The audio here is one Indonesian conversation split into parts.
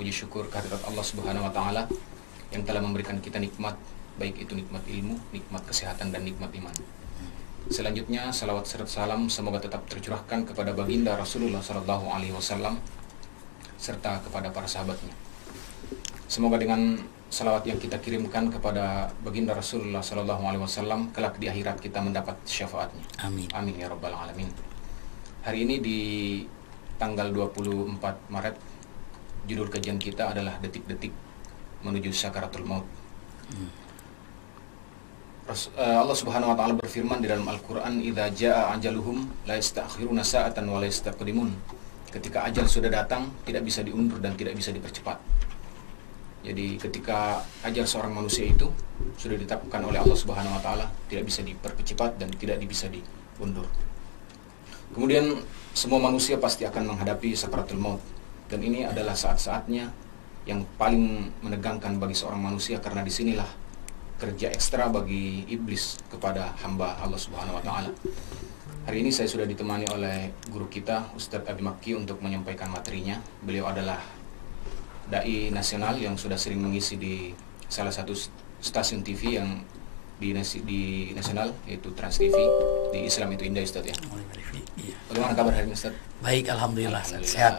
puji syukur kehadirat Allah Subhanahu wa taala yang telah memberikan kita nikmat, baik itu nikmat ilmu, nikmat kesehatan dan nikmat iman. Selanjutnya salawat serta salam semoga tetap tercurahkan kepada baginda Rasulullah sallallahu alaihi wasallam serta kepada para sahabatnya. Semoga dengan salawat yang kita kirimkan kepada baginda Rasulullah sallallahu alaihi wasallam kelak di akhirat kita mendapat syafaatnya. Amin. Amin ya rabbal alamin. Hari ini di tanggal 24 Maret judul kajian kita adalah detik-detik menuju sakaratul maut. Allah Subhanahu wa taala berfirman di dalam Al-Qur'an, "Idza jaa ajaluhum la yastakhiruna sa'atan wa la yastaqdimun." Ketika ajal sudah datang, tidak bisa diundur dan tidak bisa dipercepat. Jadi ketika ajal seorang manusia itu sudah ditetapkan oleh Allah Subhanahu wa taala, tidak bisa dipercepat dan tidak bisa diundur. Kemudian semua manusia pasti akan menghadapi sakaratul maut, dan ini adalah saat-saatnya yang paling menegangkan bagi seorang manusia, karena disinilah kerja ekstra bagi iblis kepada hamba Allah Subhanahu wa taala. Hari ini saya sudah ditemani oleh guru kita Ustadz Abi Makki untuk menyampaikan materinya. Beliau adalah dai nasional yang sudah sering mengisi di salah satu stasiun TV yang di nasional, yaitu Trans TV. Di Islam itu indah, Ustadz ya. Bagaimana kabar hari ini, Ustadz? Baik, alhamdulillah. Sehat.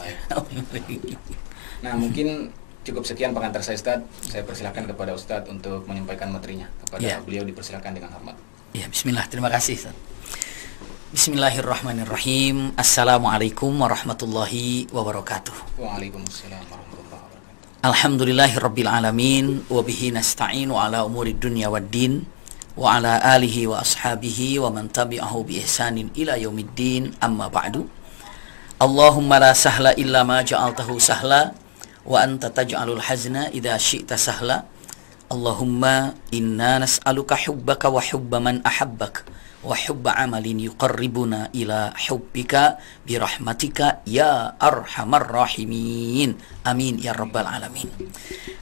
Nah, mungkin cukup sekian pengantar saya, Ustadz. Saya persilakan kepada Ustadz untuk menyampaikan materinya. Kepada beliau dipersilakan dengan hormat. Ya, bismillah. Terima kasih, Ustadz. Bismillahirrahmanirrahim. Assalamualaikum warahmatullahi wabarakatuh. Waalaikumsalam warahmatullahi wabarakatuh. Alhamdulillahirabbil alamin wa bihi nasta'inu ala umuri dunya waddin wa ala alihi wa ashabihi wa man tabi'ahu bi ihsanin ila yaumiddin, amma ba'du. Allahumma la sahla illa ma ja'altahu sahla wa anta taj'alul hazna idza syi'ta sahla. Allahumma inna nas'aluka hubbaka wa hubba man ahabbak wa hubba amalin yuqarribuna ila hubbika birahmatika ya arhamar rahimin. Amin ya rabbal alamin.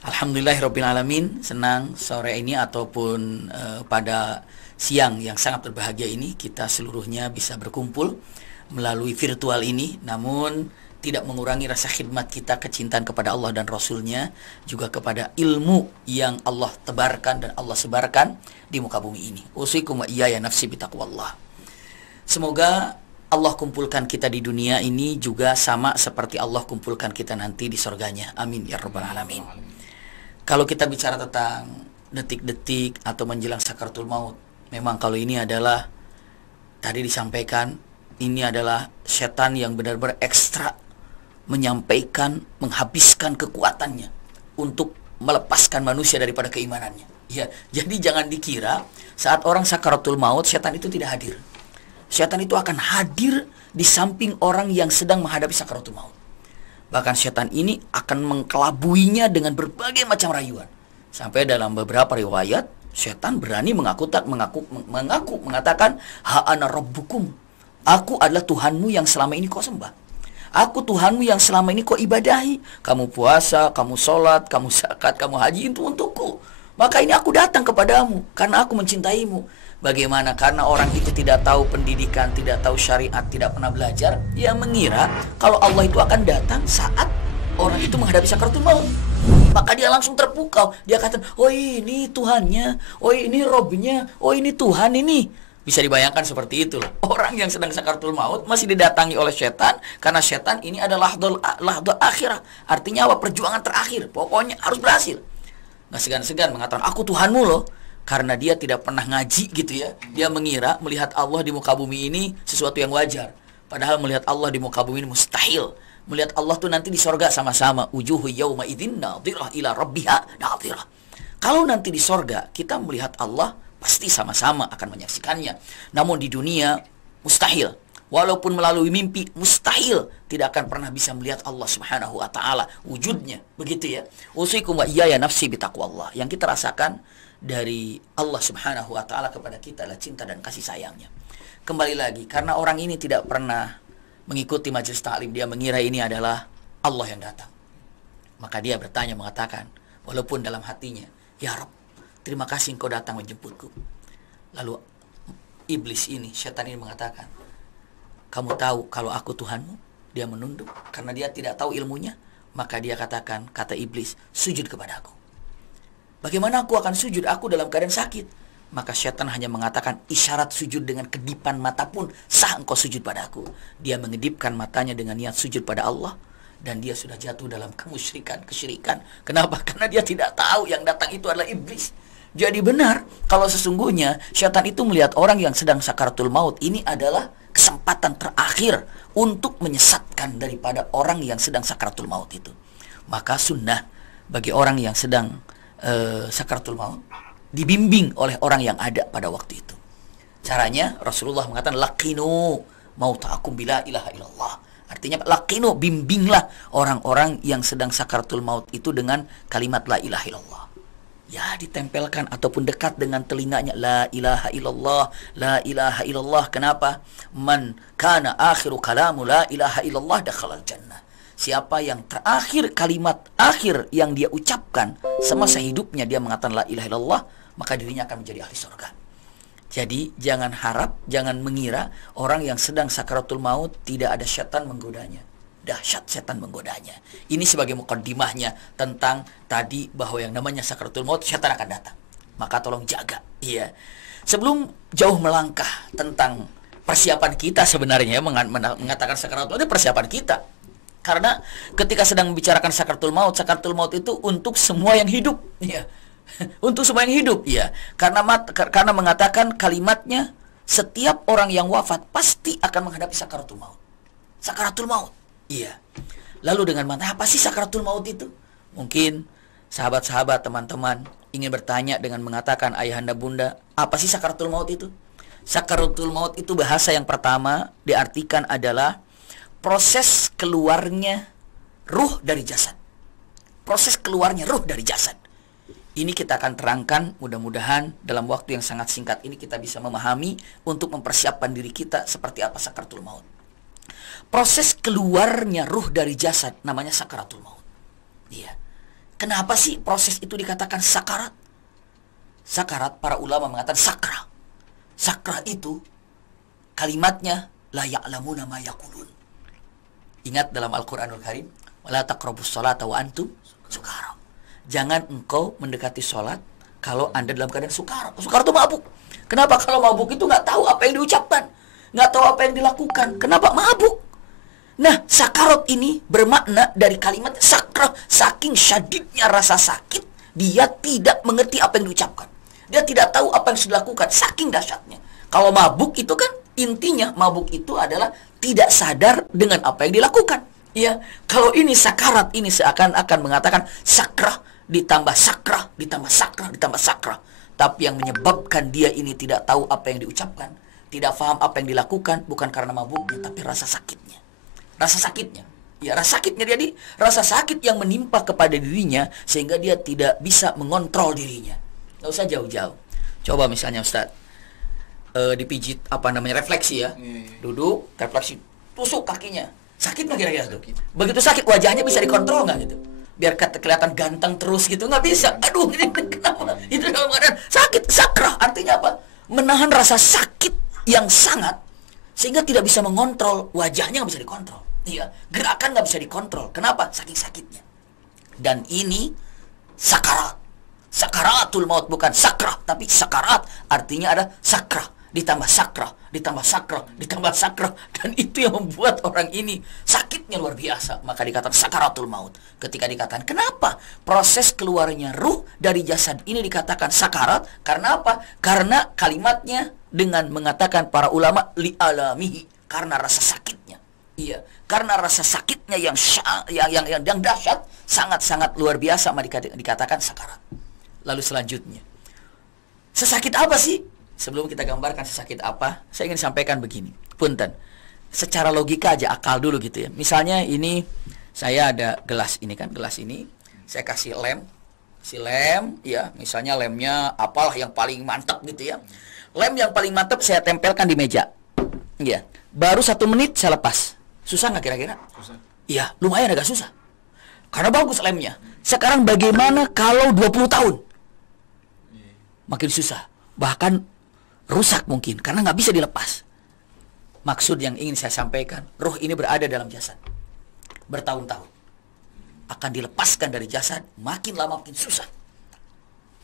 Alhamdulillahirabbil alamin. Senang sore ini ataupun pada siang yang sangat berbahagia ini kita seluruhnya bisa berkumpul melalui virtual ini, namun tidak mengurangi rasa khidmat kita, kecintaan kepada Allah dan Rasulnya, juga kepada ilmu yang Allah tebarkan dan Allah sebarkan di muka bumi ini. Usikum wa iyaya nafsi bitaqwallah. Semoga Allah kumpulkan kita di dunia ini juga sama seperti Allah kumpulkan kita nanti di surganya. Amin ya rabbal alamin. Kalau kita bicara tentang detik-detik atau menjelang sakaratul maut, memang kalau ini adalah tadi disampaikan, ini adalah setan yang benar-benar ekstra menyampaikan, menghabiskan kekuatannya untuk melepaskan manusia daripada keimanannya. Ya, jadi jangan dikira saat orang sakaratul maut setan itu tidak hadir. Setan itu akan hadir di samping orang yang sedang menghadapi sakaratul maut. Bahkan setan ini akan mengkelabuinya dengan berbagai macam rayuan. Sampai dalam beberapa riwayat setan berani mengatakan, "Ha ana rabbukum." Aku adalah Tuhanmu yang selama ini kau sembah. Aku Tuhanmu yang selama ini kau ibadahi. Kamu puasa, kamu sholat, kamu zakat, kamu haji itu untukku. Maka ini aku datang kepadamu karena aku mencintaimu. Bagaimana? Karena orang itu tidak tahu pendidikan, tidak tahu syariat, tidak pernah belajar. Dia mengira kalau Allah itu akan datang saat orang itu menghadapi sakaratul maut. Maka dia langsung terpukau. Dia kata, oh ini Tuhannya, oh ini Robnya, oh ini Tuhan ini. Bisa dibayangkan seperti itulah. Orang yang sedang sakaratul maut masih didatangi oleh setan, karena setan ini adalah lahdul akhirah. Artinya apa? Perjuangan terakhir. Pokoknya harus berhasil. Nggak segan-segan mengatakan, aku Tuhanmu loh. Karena dia tidak pernah ngaji gitu ya. Dia mengira melihat Allah di muka bumi ini sesuatu yang wajar. Padahal melihat Allah di muka bumi ini mustahil. Melihat Allah tuh nanti di sorga sama-sama. Wujuhu yawma idzin nadhirah ila rabbiha nadhirah. Kalau nanti di sorga kita melihat Allah, pasti sama-sama akan menyaksikannya. Namun di dunia mustahil. Walaupun melalui mimpi mustahil tidak akan pernah bisa melihat Allah Subhanahu wa taala wujudnya. Begitu ya. Usikum wa iyaya nafsi bitaqwallah. Yang kita rasakan dari Allah Subhanahu wa taala kepada kita adalah cinta dan kasih sayangnya. Kembali lagi, karena orang ini tidak pernah mengikuti majelis taklim, dia mengira ini adalah Allah yang datang. Maka dia bertanya, mengatakan walaupun dalam hatinya, ya Rabb, terima kasih engkau datang menjemputku. Lalu iblis ini, setan ini mengatakan, kamu tahu kalau aku Tuhanmu? Dia menunduk karena dia tidak tahu ilmunya. Maka dia katakan, kata iblis, sujud kepada aku. Bagaimana aku akan sujud? Aku dalam keadaan sakit. Maka syaitan hanya mengatakan, isyarat sujud dengan kedipan mata pun sah engkau sujud pada aku. Dia mengedipkan matanya dengan niat sujud pada Allah. Dan dia sudah jatuh dalam kesyirikan. Kenapa? Karena dia tidak tahu yang datang itu adalah iblis. Jadi benar, kalau sesungguhnya syaitan itu melihat orang yang sedang sakaratul maut, ini adalah kesempatan terakhir untuk menyesatkan daripada orang yang sedang sakaratul maut itu. Maka sunnah bagi orang yang sedang sakaratul maut dibimbing oleh orang yang ada pada waktu itu. Caranya Rasulullah mengatakan laqinu mauta'akum bila ilaha illallah. Artinya laqinu, bimbinglah orang-orang yang sedang sakaratul maut itu dengan kalimat la ilaha illallah. Ya, ditempelkan ataupun dekat dengan telinganya, la ilaha illallah, la ilaha illallah. Kenapa? Man kana akhiru kalamu la ilaha illallah dakhalal jannah. Siapa yang terakhir kalimat akhir yang dia ucapkan semasa hidupnya dia mengatakan la ilaha illallah, maka dirinya akan menjadi ahli surga. Jadi jangan harap, jangan mengira orang yang sedang sakaratul maut tidak ada setan menggodanya. Dahsyat setan menggodanya. Ini sebagai mukaddimahnya tentang tadi bahwa yang namanya sakaratul maut setan akan datang. Maka tolong jaga. Iya. Sebelum jauh melangkah tentang persiapan kita sebenarnya mengatakan sakaratul maut itu persiapan kita. Karena ketika sedang membicarakan sakaratul maut itu untuk semua yang hidup. Iya. Untuk semua yang hidup, ya. Karena mengatakan kalimatnya setiap orang yang wafat pasti akan menghadapi sakaratul maut. Sakaratul maut. Iya. Lalu dengan mana apa sih sakaratul maut itu? Mungkin sahabat-sahabat, teman-teman ingin bertanya dengan mengatakan ayahanda bunda, apa sih sakaratul maut itu? Sakaratul maut itu bahasa yang pertama diartikan adalah proses keluarnya ruh dari jasad. Proses keluarnya ruh dari jasad. Ini kita akan terangkan, mudah-mudahan dalam waktu yang sangat singkat ini kita bisa memahami untuk mempersiapkan diri kita seperti apa sakaratul maut. Proses keluarnya ruh dari jasad namanya sakaratul maut. Iya. Kenapa sih proses itu dikatakan sakarat? Sakarat, para ulama mengatakan sakra. Sakra itu kalimatnya la ya'lamuna ma yaqulun. Ingat dalam Al-Qur'anul Karim, wala taqrabus sholata wa antum sukara. Jangan engkau mendekati sholat kalau Anda dalam keadaan sukar. Sukar itu mabuk. Kenapa? Kalau mabuk itu nggak tahu apa yang diucapkan, nggak tahu apa yang dilakukan. Kenapa mabuk? Nah, sakarat ini bermakna dari kalimat sakra, saking syadidnya rasa sakit, dia tidak mengerti apa yang diucapkan. Dia tidak tahu apa yang sudah dilakukan, saking dahsyatnya. Kalau mabuk itu kan intinya mabuk itu adalah tidak sadar dengan apa yang dilakukan. Iya, kalau ini sakarat, ini seakan-akan mengatakan sakra ditambah sakra, ditambah sakra, ditambah sakra. Tapi yang menyebabkan dia ini tidak tahu apa yang diucapkan, tidak paham apa yang dilakukan, bukan karena mabuknya, tapi rasa sakitnya. Rasa sakitnya. Ya, rasa sakitnya jadi rasa sakit yang menimpa kepada dirinya sehingga dia tidak bisa mengontrol dirinya. Nggak usah jauh-jauh. Coba misalnya Ustaz, dipijit apa namanya refleksi ya. Duduk, refleksi, tusuk kakinya. Sakit nggak kira-kira tuh? Begitu sakit wajahnya bisa dikontrol nggak gitu? Biar kelihatan ganteng terus gitu, nggak bisa. Aduh, ini kenapa? Itu dalam keadaan sakit, sakrah. Artinya apa? Menahan rasa sakit yang sangat sehingga tidak bisa mengontrol, wajahnya nggak bisa dikontrol. Iya, gerakan nggak bisa dikontrol. Kenapa? Saking sakitnya. Dan ini sakarat. Sakaratul maut, bukan sakrah, tapi sakarat artinya ada sakrah ditambah sakrah, ditambah sakrah, ditambah sakrah. Dan itu yang membuat orang ini sakitnya luar biasa. Maka dikatakan sakaratul maut. Ketika dikatakan, kenapa proses keluarnya ruh dari jasad ini dikatakan sakarat? Karena apa? Karena kalimatnya dengan mengatakan para ulama li'alamihi, karena rasa sakitnya. Iya, karena rasa sakitnya yang dahsyat, sangat-sangat luar biasa, maka dikatakan sakarat. Lalu selanjutnya, sesakit apa sih? Sebelum kita gambarkan sesakit apa, saya ingin sampaikan begini. Punten, secara logika aja, akal dulu gitu ya. Misalnya ini, saya ada gelas ini kan, gelas ini, saya kasih lem, ya, misalnya lemnya apalah yang paling mantap gitu ya. Lem yang paling mantap saya tempelkan di meja. Ya, baru 1 menit saya lepas. Susah nggak kira-kira? Susah. Iya, lumayan agak susah. Karena bagus lemnya. Sekarang bagaimana kalau 20 tahun? Makin susah. Bahkan rusak mungkin, karena nggak bisa dilepas. Maksud yang ingin saya sampaikan, ruh ini berada dalam jasad bertahun-tahun. akan dilepaskan dari jasad, makin lama makin susah.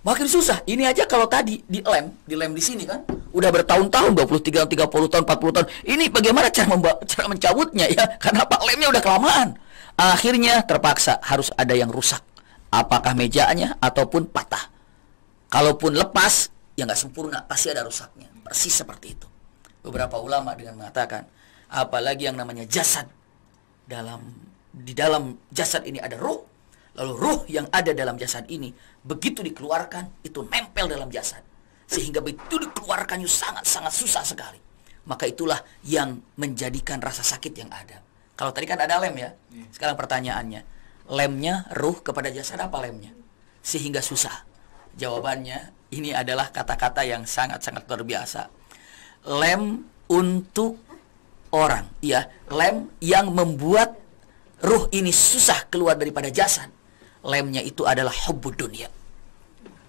Makin susah. Ini aja kalau tadi dilem di sini kan, udah bertahun-tahun, 23, 30 tahun, 40 tahun. Ini bagaimana cara mencabutnya ya? Karena lemnya udah kelamaan. Akhirnya terpaksa harus ada yang rusak. Apakah mejanya ataupun patah. Kalaupun lepas, ya nggak sempurna, pasti ada rusaknya. Persis seperti itu. Beberapa ulama dengan mengatakan, apalagi yang namanya jasad, di dalam jasad ini ada ruh, lalu ruh yang ada dalam jasad ini begitu dikeluarkan itu nempel dalam jasad, sehingga begitu dikeluarkannya sangat-sangat susah sekali. Maka itulah yang menjadikan rasa sakit yang ada. Kalau tadi kan ada lem ya, sekarang pertanyaannya, lemnya ruh kepada jasad apa lemnya sehingga susah? Jawabannya ini adalah kata-kata yang sangat-sangat luar biasa. Lem untuk orang, ya, lem yang membuat ruh ini susah keluar daripada jasad. Lemnya itu adalah hubbud dunia.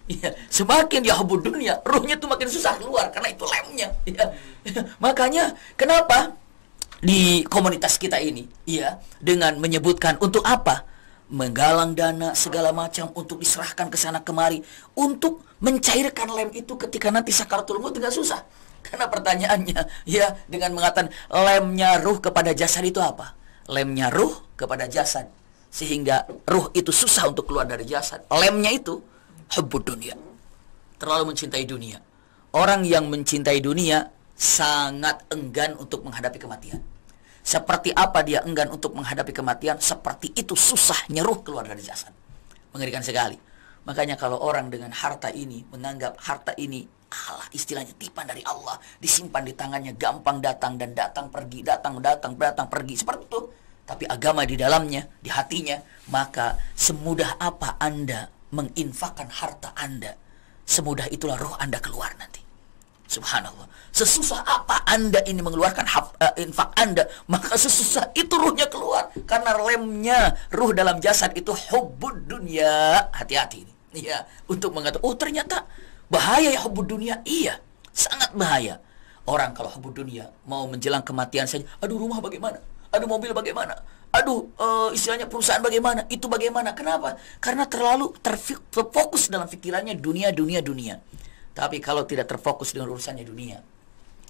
Ya, semakin dia hubbud dunia, ruhnya itu makin susah keluar karena itu lemnya. Ya. Makanya kenapa di komunitas kita ini, ya, dengan menyebutkan untuk apa? Menggalang dana segala macam untuk diserahkan ke sana kemari untuk mencairkan lem itu ketika nanti sakaratul maut tidak susah. Karena pertanyaannya, ya, dengan mengatakan lemnya ruh kepada jasad itu apa? Lemnya ruh kepada jasad, sehingga ruh itu susah untuk keluar dari jasad. Lemnya itu hubbud dunia, terlalu mencintai dunia. Orang yang mencintai dunia sangat enggan untuk menghadapi kematian. Seperti apa dia enggan untuk menghadapi kematian, seperti itu susahnya ruh keluar dari jasad. Mengerikan sekali. Makanya kalau orang dengan harta ini menganggap harta ini Allah, istilahnya tipan dari Allah, disimpan di tangannya, gampang datang dan datang pergi, datang pergi, seperti itu. Tapi agama di dalamnya, di hatinya, maka semudah apa Anda menginfakkan harta Anda, semudah itulah roh Anda keluar nanti. Subhanallah. Sesusah apa Anda ini mengeluarkan infak Anda, maka sesusah itu ruhnya keluar. Karena lemnya ruh dalam jasad itu hubbud dunia. Hati-hati ini. Ya, untuk mengatakan, oh ternyata bahaya ya hubbud dunia. Iya, sangat bahaya. Orang kalau hubbud dunia mau menjelang kematian saja, aduh rumah bagaimana? Aduh mobil bagaimana? Aduh istilahnya perusahaan bagaimana? Itu bagaimana? Kenapa? Karena terlalu terfokus dalam pikirannya dunia. Tapi kalau tidak terfokus dengan urusannya dunia,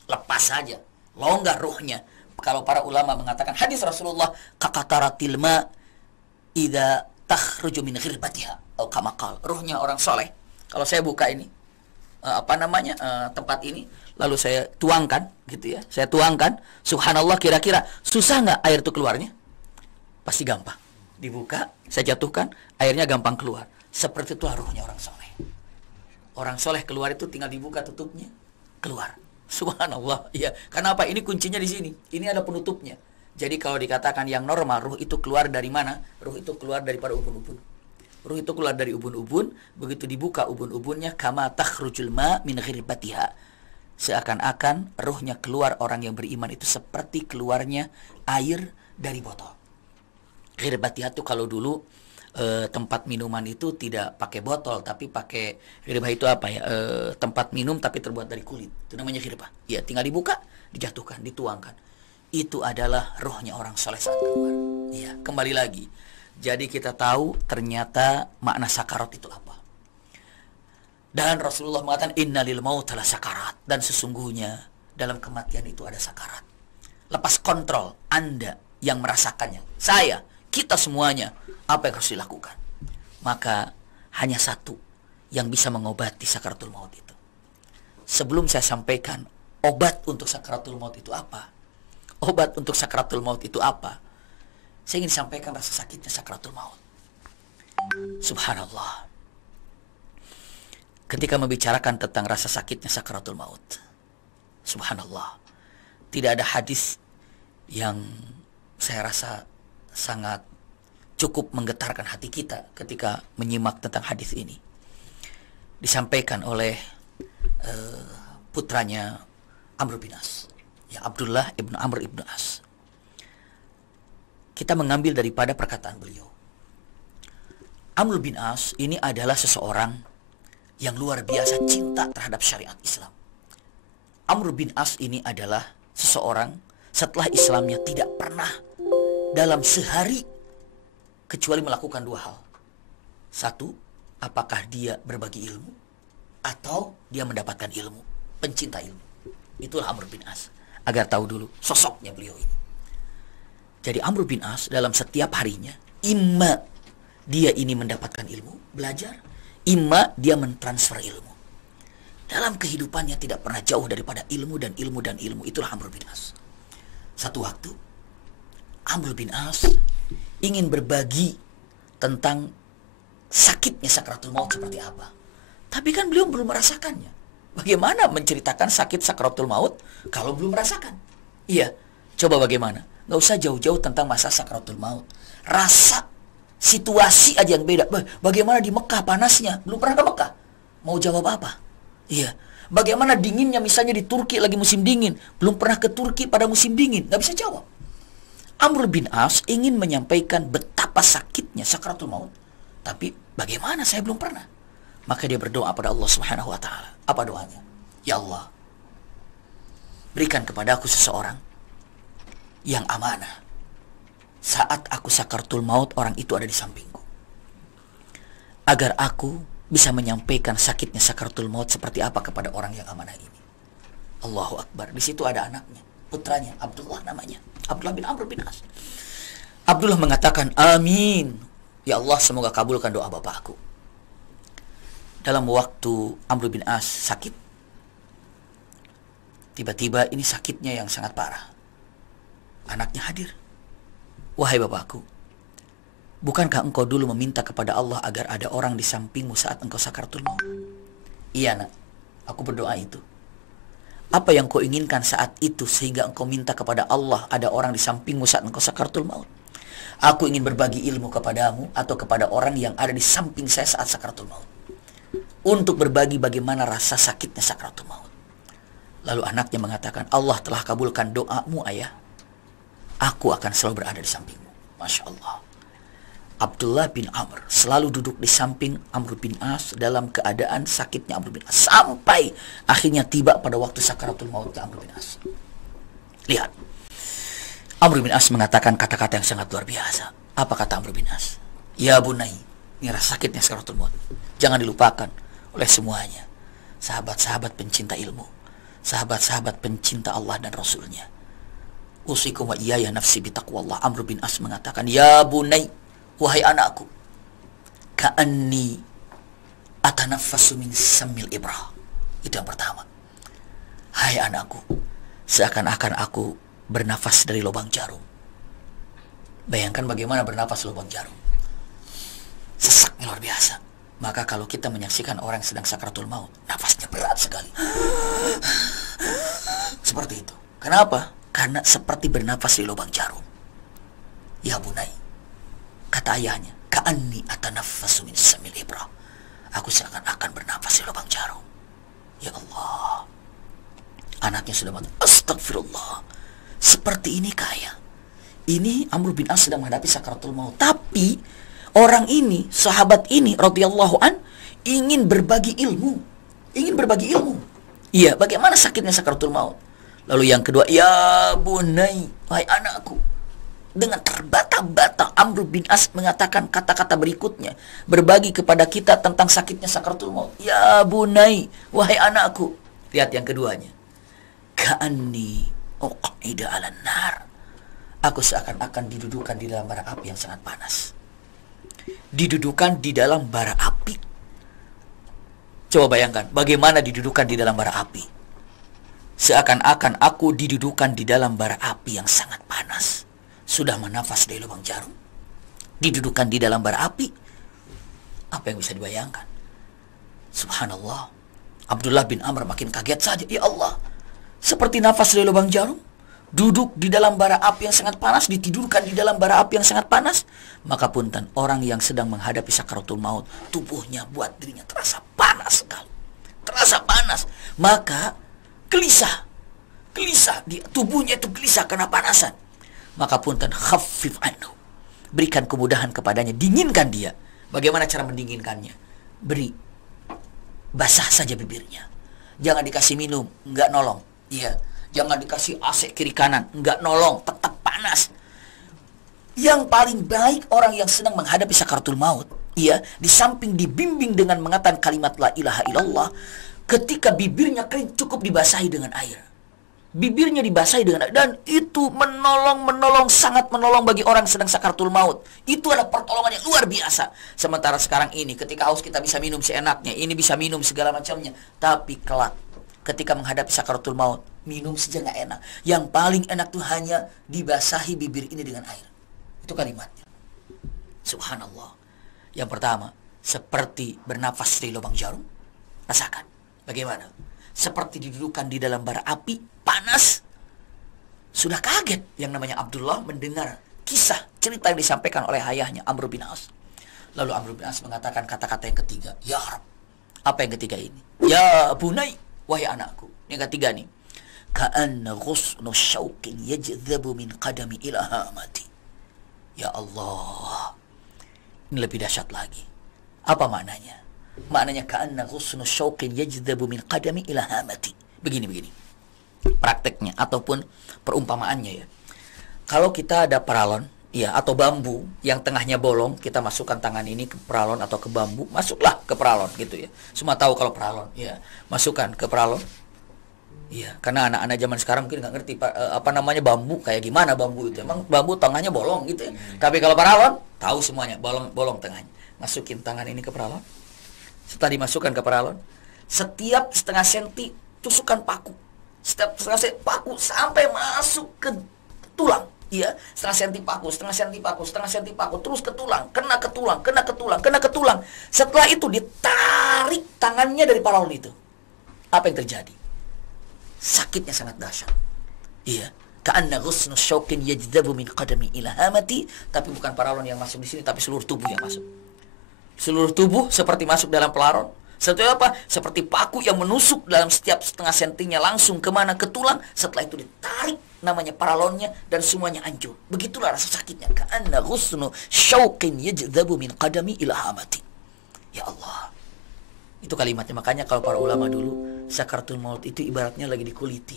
lepas saja, longgar ruhnya. Kalau para ulama mengatakan hadis Rasulullah, kaqataratil ma idza takhruju min ghirbatiha, atau kama qala, ruhnya orang soleh. Kalau saya buka ini tempat ini, lalu saya tuangkan gitu ya, saya tuangkan, subhanallah, kira-kira susah nggak air itu keluarnya? Pasti gampang. Dibuka, saya jatuhkan, airnya gampang keluar. Seperti itulah ruhnya orang soleh. Orang soleh keluar itu tinggal dibuka tutupnya, keluar. Subhanallah. Ya, kenapa? Ini kuncinya di sini. Ini ada penutupnya. Jadi kalau dikatakan yang normal, ruh itu keluar dari mana? Ruh itu keluar daripada ubun-ubun. Ruh itu keluar dari ubun-ubun, begitu dibuka ubun-ubunnya, kama takhrujul ma min ghirbatiha. Seakan-akan ruhnya keluar orang yang beriman itu seperti keluarnya air dari botol. Ghirbatiha itu kalau dulu tempat minuman itu tidak pakai botol, tapi pakai ghirbah itu apa ya? Tempat minum tapi terbuat dari kulit. Itu namanya ghirbah. Ya, tinggal dibuka, dijatuhkan, dituangkan. Itu adalah rohnya orang soleh saat keluar. Ya, kembali lagi. Jadi kita tahu ternyata makna sakarat itu apa. Dan Rasulullah mengatakan innalil maut la sakarat, dan sesungguhnya dalam kematian itu ada sakarat. Lepas kontrol Anda yang merasakannya. Saya, kita semuanya, apa yang harus dilakukan? Maka hanya satu yang bisa mengobati sakaratul maut itu. Sebelum saya sampaikan obat untuk sakaratul maut itu apa, obat untuk sakaratul maut itu apa, saya ingin sampaikan rasa sakitnya sakaratul maut. Subhanallah. Ketika membicarakan tentang rasa sakitnya sakaratul maut, subhanallah, tidak ada hadis yang saya rasa sangat cukup menggetarkan hati kita ketika menyimak tentang hadis ini. Disampaikan oleh putranya Amr bin As, ya, Abdullah ibn Amr ibn As. Kita mengambil daripada perkataan beliau. Amr bin As ini adalah seseorang yang luar biasa cinta terhadap syariat Islam. Amr bin As ini adalah seseorang setelah Islamnya tidak pernah dalam sehari kecuali melakukan dua hal. Satu, apakah dia berbagi ilmu atau dia mendapatkan ilmu, pencinta ilmu. Itulah Amr bin As, agar tahu dulu sosoknya beliau ini. Jadi Amr bin As dalam setiap harinya, imma dia ini mendapatkan ilmu, belajar, imma dia mentransfer ilmu. Dalam kehidupannya tidak pernah jauh daripada ilmu dan ilmu dan ilmu. Itulah Amr bin As. Satu waktu Amr bin As ingin berbagi tentang sakitnya sakaratul maut seperti apa. Tapi kan beliau belum merasakannya. Bagaimana menceritakan sakit sakaratul maut kalau belum merasakan? Iya, coba bagaimana? Gak usah jauh-jauh tentang masa sakaratul maut. Rasa, situasi aja yang beda. Bagaimana di Mekah panasnya? Belum pernah ke Mekah. Mau jawab apa? Iya. Bagaimana dinginnya misalnya di Turki lagi musim dingin? Belum pernah ke Turki pada musim dingin. Gak bisa jawab. Amr bin As ingin menyampaikan betapa sakitnya sakaratul maut. Tapi bagaimana, saya belum pernah. Maka dia berdoa pada Allah Subhanahu wa taala. Apa doanya? Ya Allah, berikan kepadaku seseorang yang amanah. Saat aku sakaratul maut, orang itu ada di sampingku. Agar aku bisa menyampaikan sakitnya sakaratul maut seperti apa kepada orang yang amanah ini. Allahu Akbar. Di situ ada anaknya, putranya, Abdullah namanya. Abdullah bin Amr bin As. Abdullah mengatakan, amin. Ya Allah, semoga kabulkan doa bapakku. Dalam waktu Amr bin As sakit, tiba-tiba ini sakitnya yang sangat parah. Anaknya hadir. Wahai bapakku, bukankah engkau dulu meminta kepada Allah agar ada orang di sampingmu saat engkau sakaratul maut? Iya nak, aku berdoa itu. Apa yang kau inginkan saat itu sehingga engkau minta kepada Allah ada orang di sampingmu saat engkau sakaratul maut? Aku ingin berbagi ilmu kepadamu atau kepada orang yang ada di samping saya saat sakaratul maut, untuk berbagi bagaimana rasa sakitnya sakaratul maut. Lalu anaknya mengatakan, Allah telah kabulkan doamu ayah. Aku akan selalu berada di sampingmu. Masya Allah. Abdullah bin Amr selalu duduk di samping Amr bin As dalam keadaan sakitnya Amr bin As, sampai akhirnya tiba pada waktu sakaratul maut Amr bin As. Lihat, Amr bin As mengatakan kata-kata yang sangat luar biasa. Apa kata Amr bin As? Ya bunai, ini rasa sakitnya sakaratul maut jangan dilupakan oleh semuanya. Sahabat-sahabat pencinta ilmu, sahabat-sahabat pencinta Allah dan Rasulnya. Usikum wa iyaya nafsi bitaqwallah. Amr bin As mengatakan, ya bunai, wahai anakku, ka'anni atanaffasu min samil ibrah. Itu yang pertama. Hai anakku, seakan-akan aku bernafas dari lubang jarum. Bayangkan bagaimana bernafas lubang jarum. Sesaknya luar biasa. Maka kalau kita menyaksikan orang yang sedang sakaratul maut, nafasnya berat sekali. Seperti itu. Kenapa? Karena seperti bernafas di lubang jarum. Ya bunai, kata ayahnya, ka'anni atanaffasu min samil ibrah. Aku seakan-akan bernafas di lubang jarum. Ya Allah. Anaknya sudah mati. Astagfirullah. Seperti ini kaya. Ini Amr bin As sedang menghadapi sakaratul maut. Tapi orang ini, sahabat ini radhiyallahu an, ingin berbagi ilmu. Ingin berbagi ilmu. Iya, bagaimana sakitnya sakaratul maut? Lalu yang kedua, ya bunai, wahai anakku. Dengan terbata-bata Amr bin As mengatakan kata-kata berikutnya, berbagi kepada kita tentang sakitnya sakaratul maut. Ya bunai, wahai anakku. Lihat yang keduanya. Ka'anni uqida 'alan nar. Aku seakan-akan didudukan di dalam bara api yang sangat panas. Didudukan di dalam bara api. Coba bayangkan bagaimana didudukan di dalam bara api. Seakan-akan aku didudukan di dalam bara api yang sangat panas. Sudah menafas dari lubang jarum. Didudukan di dalam bara api. Apa yang bisa dibayangkan? Subhanallah. Abdullah bin Amr makin kaget saja. Ya Allah, seperti nafas dari lubang jarum, duduk di dalam bara api yang sangat panas, ditidurkan di dalam bara api yang sangat panas. Maka punten, orang yang sedang menghadapi sakaratul maut, tubuhnya buat dirinya terasa panas sekali. Terasa panas. Maka gelisah, tubuhnya itu gelisah karena panasan. Maka punten, khaffif anhu, berikan kemudahan kepadanya, dinginkan dia. Bagaimana cara mendinginkannya? Beri, basah saja bibirnya. Jangan dikasih minum, enggak nolong. Iya, jangan dikasih AC kiri kanan, enggak nolong, tetap panas. Yang paling baik orang yang sedang menghadapi sakaratul maut, ya, di samping dibimbing dengan mengatakan kalimat la ilaha illallah, ketika bibirnya kering cukup dibasahi dengan air. Bibirnya dibasahi dengan air, dan itu menolong, sangat menolong bagi orang sedang sakaratul maut. Itu adalah pertolongan yang luar biasa. Sementara sekarang ini ketika haus kita bisa minum seenaknya, ini bisa minum segala macamnya, tapi kelak ketika menghadapi sakaratul maut, minum saja nggak enak. Yang paling enak tuh hanya dibasahi bibir ini dengan air. Itu kalimatnya. Subhanallah. Yang pertama, seperti bernafas di lubang jarum. Rasakan. Bagaimana? Seperti didudukan di dalam bara api, panas. Sudah kaget yang namanya Abdullah mendengar kisah, cerita yang disampaikan oleh ayahnya, Amr bin As. Lalu Amr bin As mengatakan kata-kata yang ketiga. Ya Rab. Apa yang ketiga ini? Ya bunai, wahai anakku. Yang ketiga nih. Ka'anna ghusnu syauqin yajzabu min qadami ila hamati. Ya Allah. Ini lebih dahsyat lagi. Apa maknanya? Maknanya ka'anna ghusnu syauqin yajzabu min qadami ila hamati. Begini. Prakteknya ataupun perumpamaannya ya. Kalau kita ada paralon, ya, atau bambu yang tengahnya bolong, kita masukkan tangan ini ke paralon atau ke bambu, masuklah ke paralon gitu ya. Semua tahu kalau paralon, ya. Masukkan ke paralon. Iya, karena anak-anak zaman sekarang mungkin nggak ngerti apa namanya bambu, kayak gimana bambu itu. Emang bambu tengahnya bolong gitu ya. Tapi kalau paralon, tahu semuanya, bolong tengahnya. Masukin tangan ini ke paralon. Setelah dimasukkan ke paralon, setiap setengah senti tusukkan paku. Setiap setengah senti paku sampai masuk ke tulang. Iya, setengah senti paku, terus ke tulang, kena ke tulang. Setelah itu ditarik tangannya dari paralon itu. Apa yang terjadi? Sakitnya sangat dahsyat. Iya. Ka'anna ghusnu syauqin yajdabu min qadami ila hamati. Tapi bukan paralon yang masuk di sini, tapi seluruh tubuh yang masuk. Seluruh tubuh seperti masuk dalam paralon. Seperti apa? Seperti paku yang menusuk dalam setiap setengah sentinya langsung kemana? Ke tulang. Setelah itu ditarik namanya paralonnya dan semuanya hancur. Begitulah rasa sakitnya. Ka'anna ghusnu syauqin yajdabu min qadami ila hamati. Ya Allah. Itu kalimatnya. Makanya kalau para ulama dulu, sakaratul maut itu ibaratnya lagi dikuliti.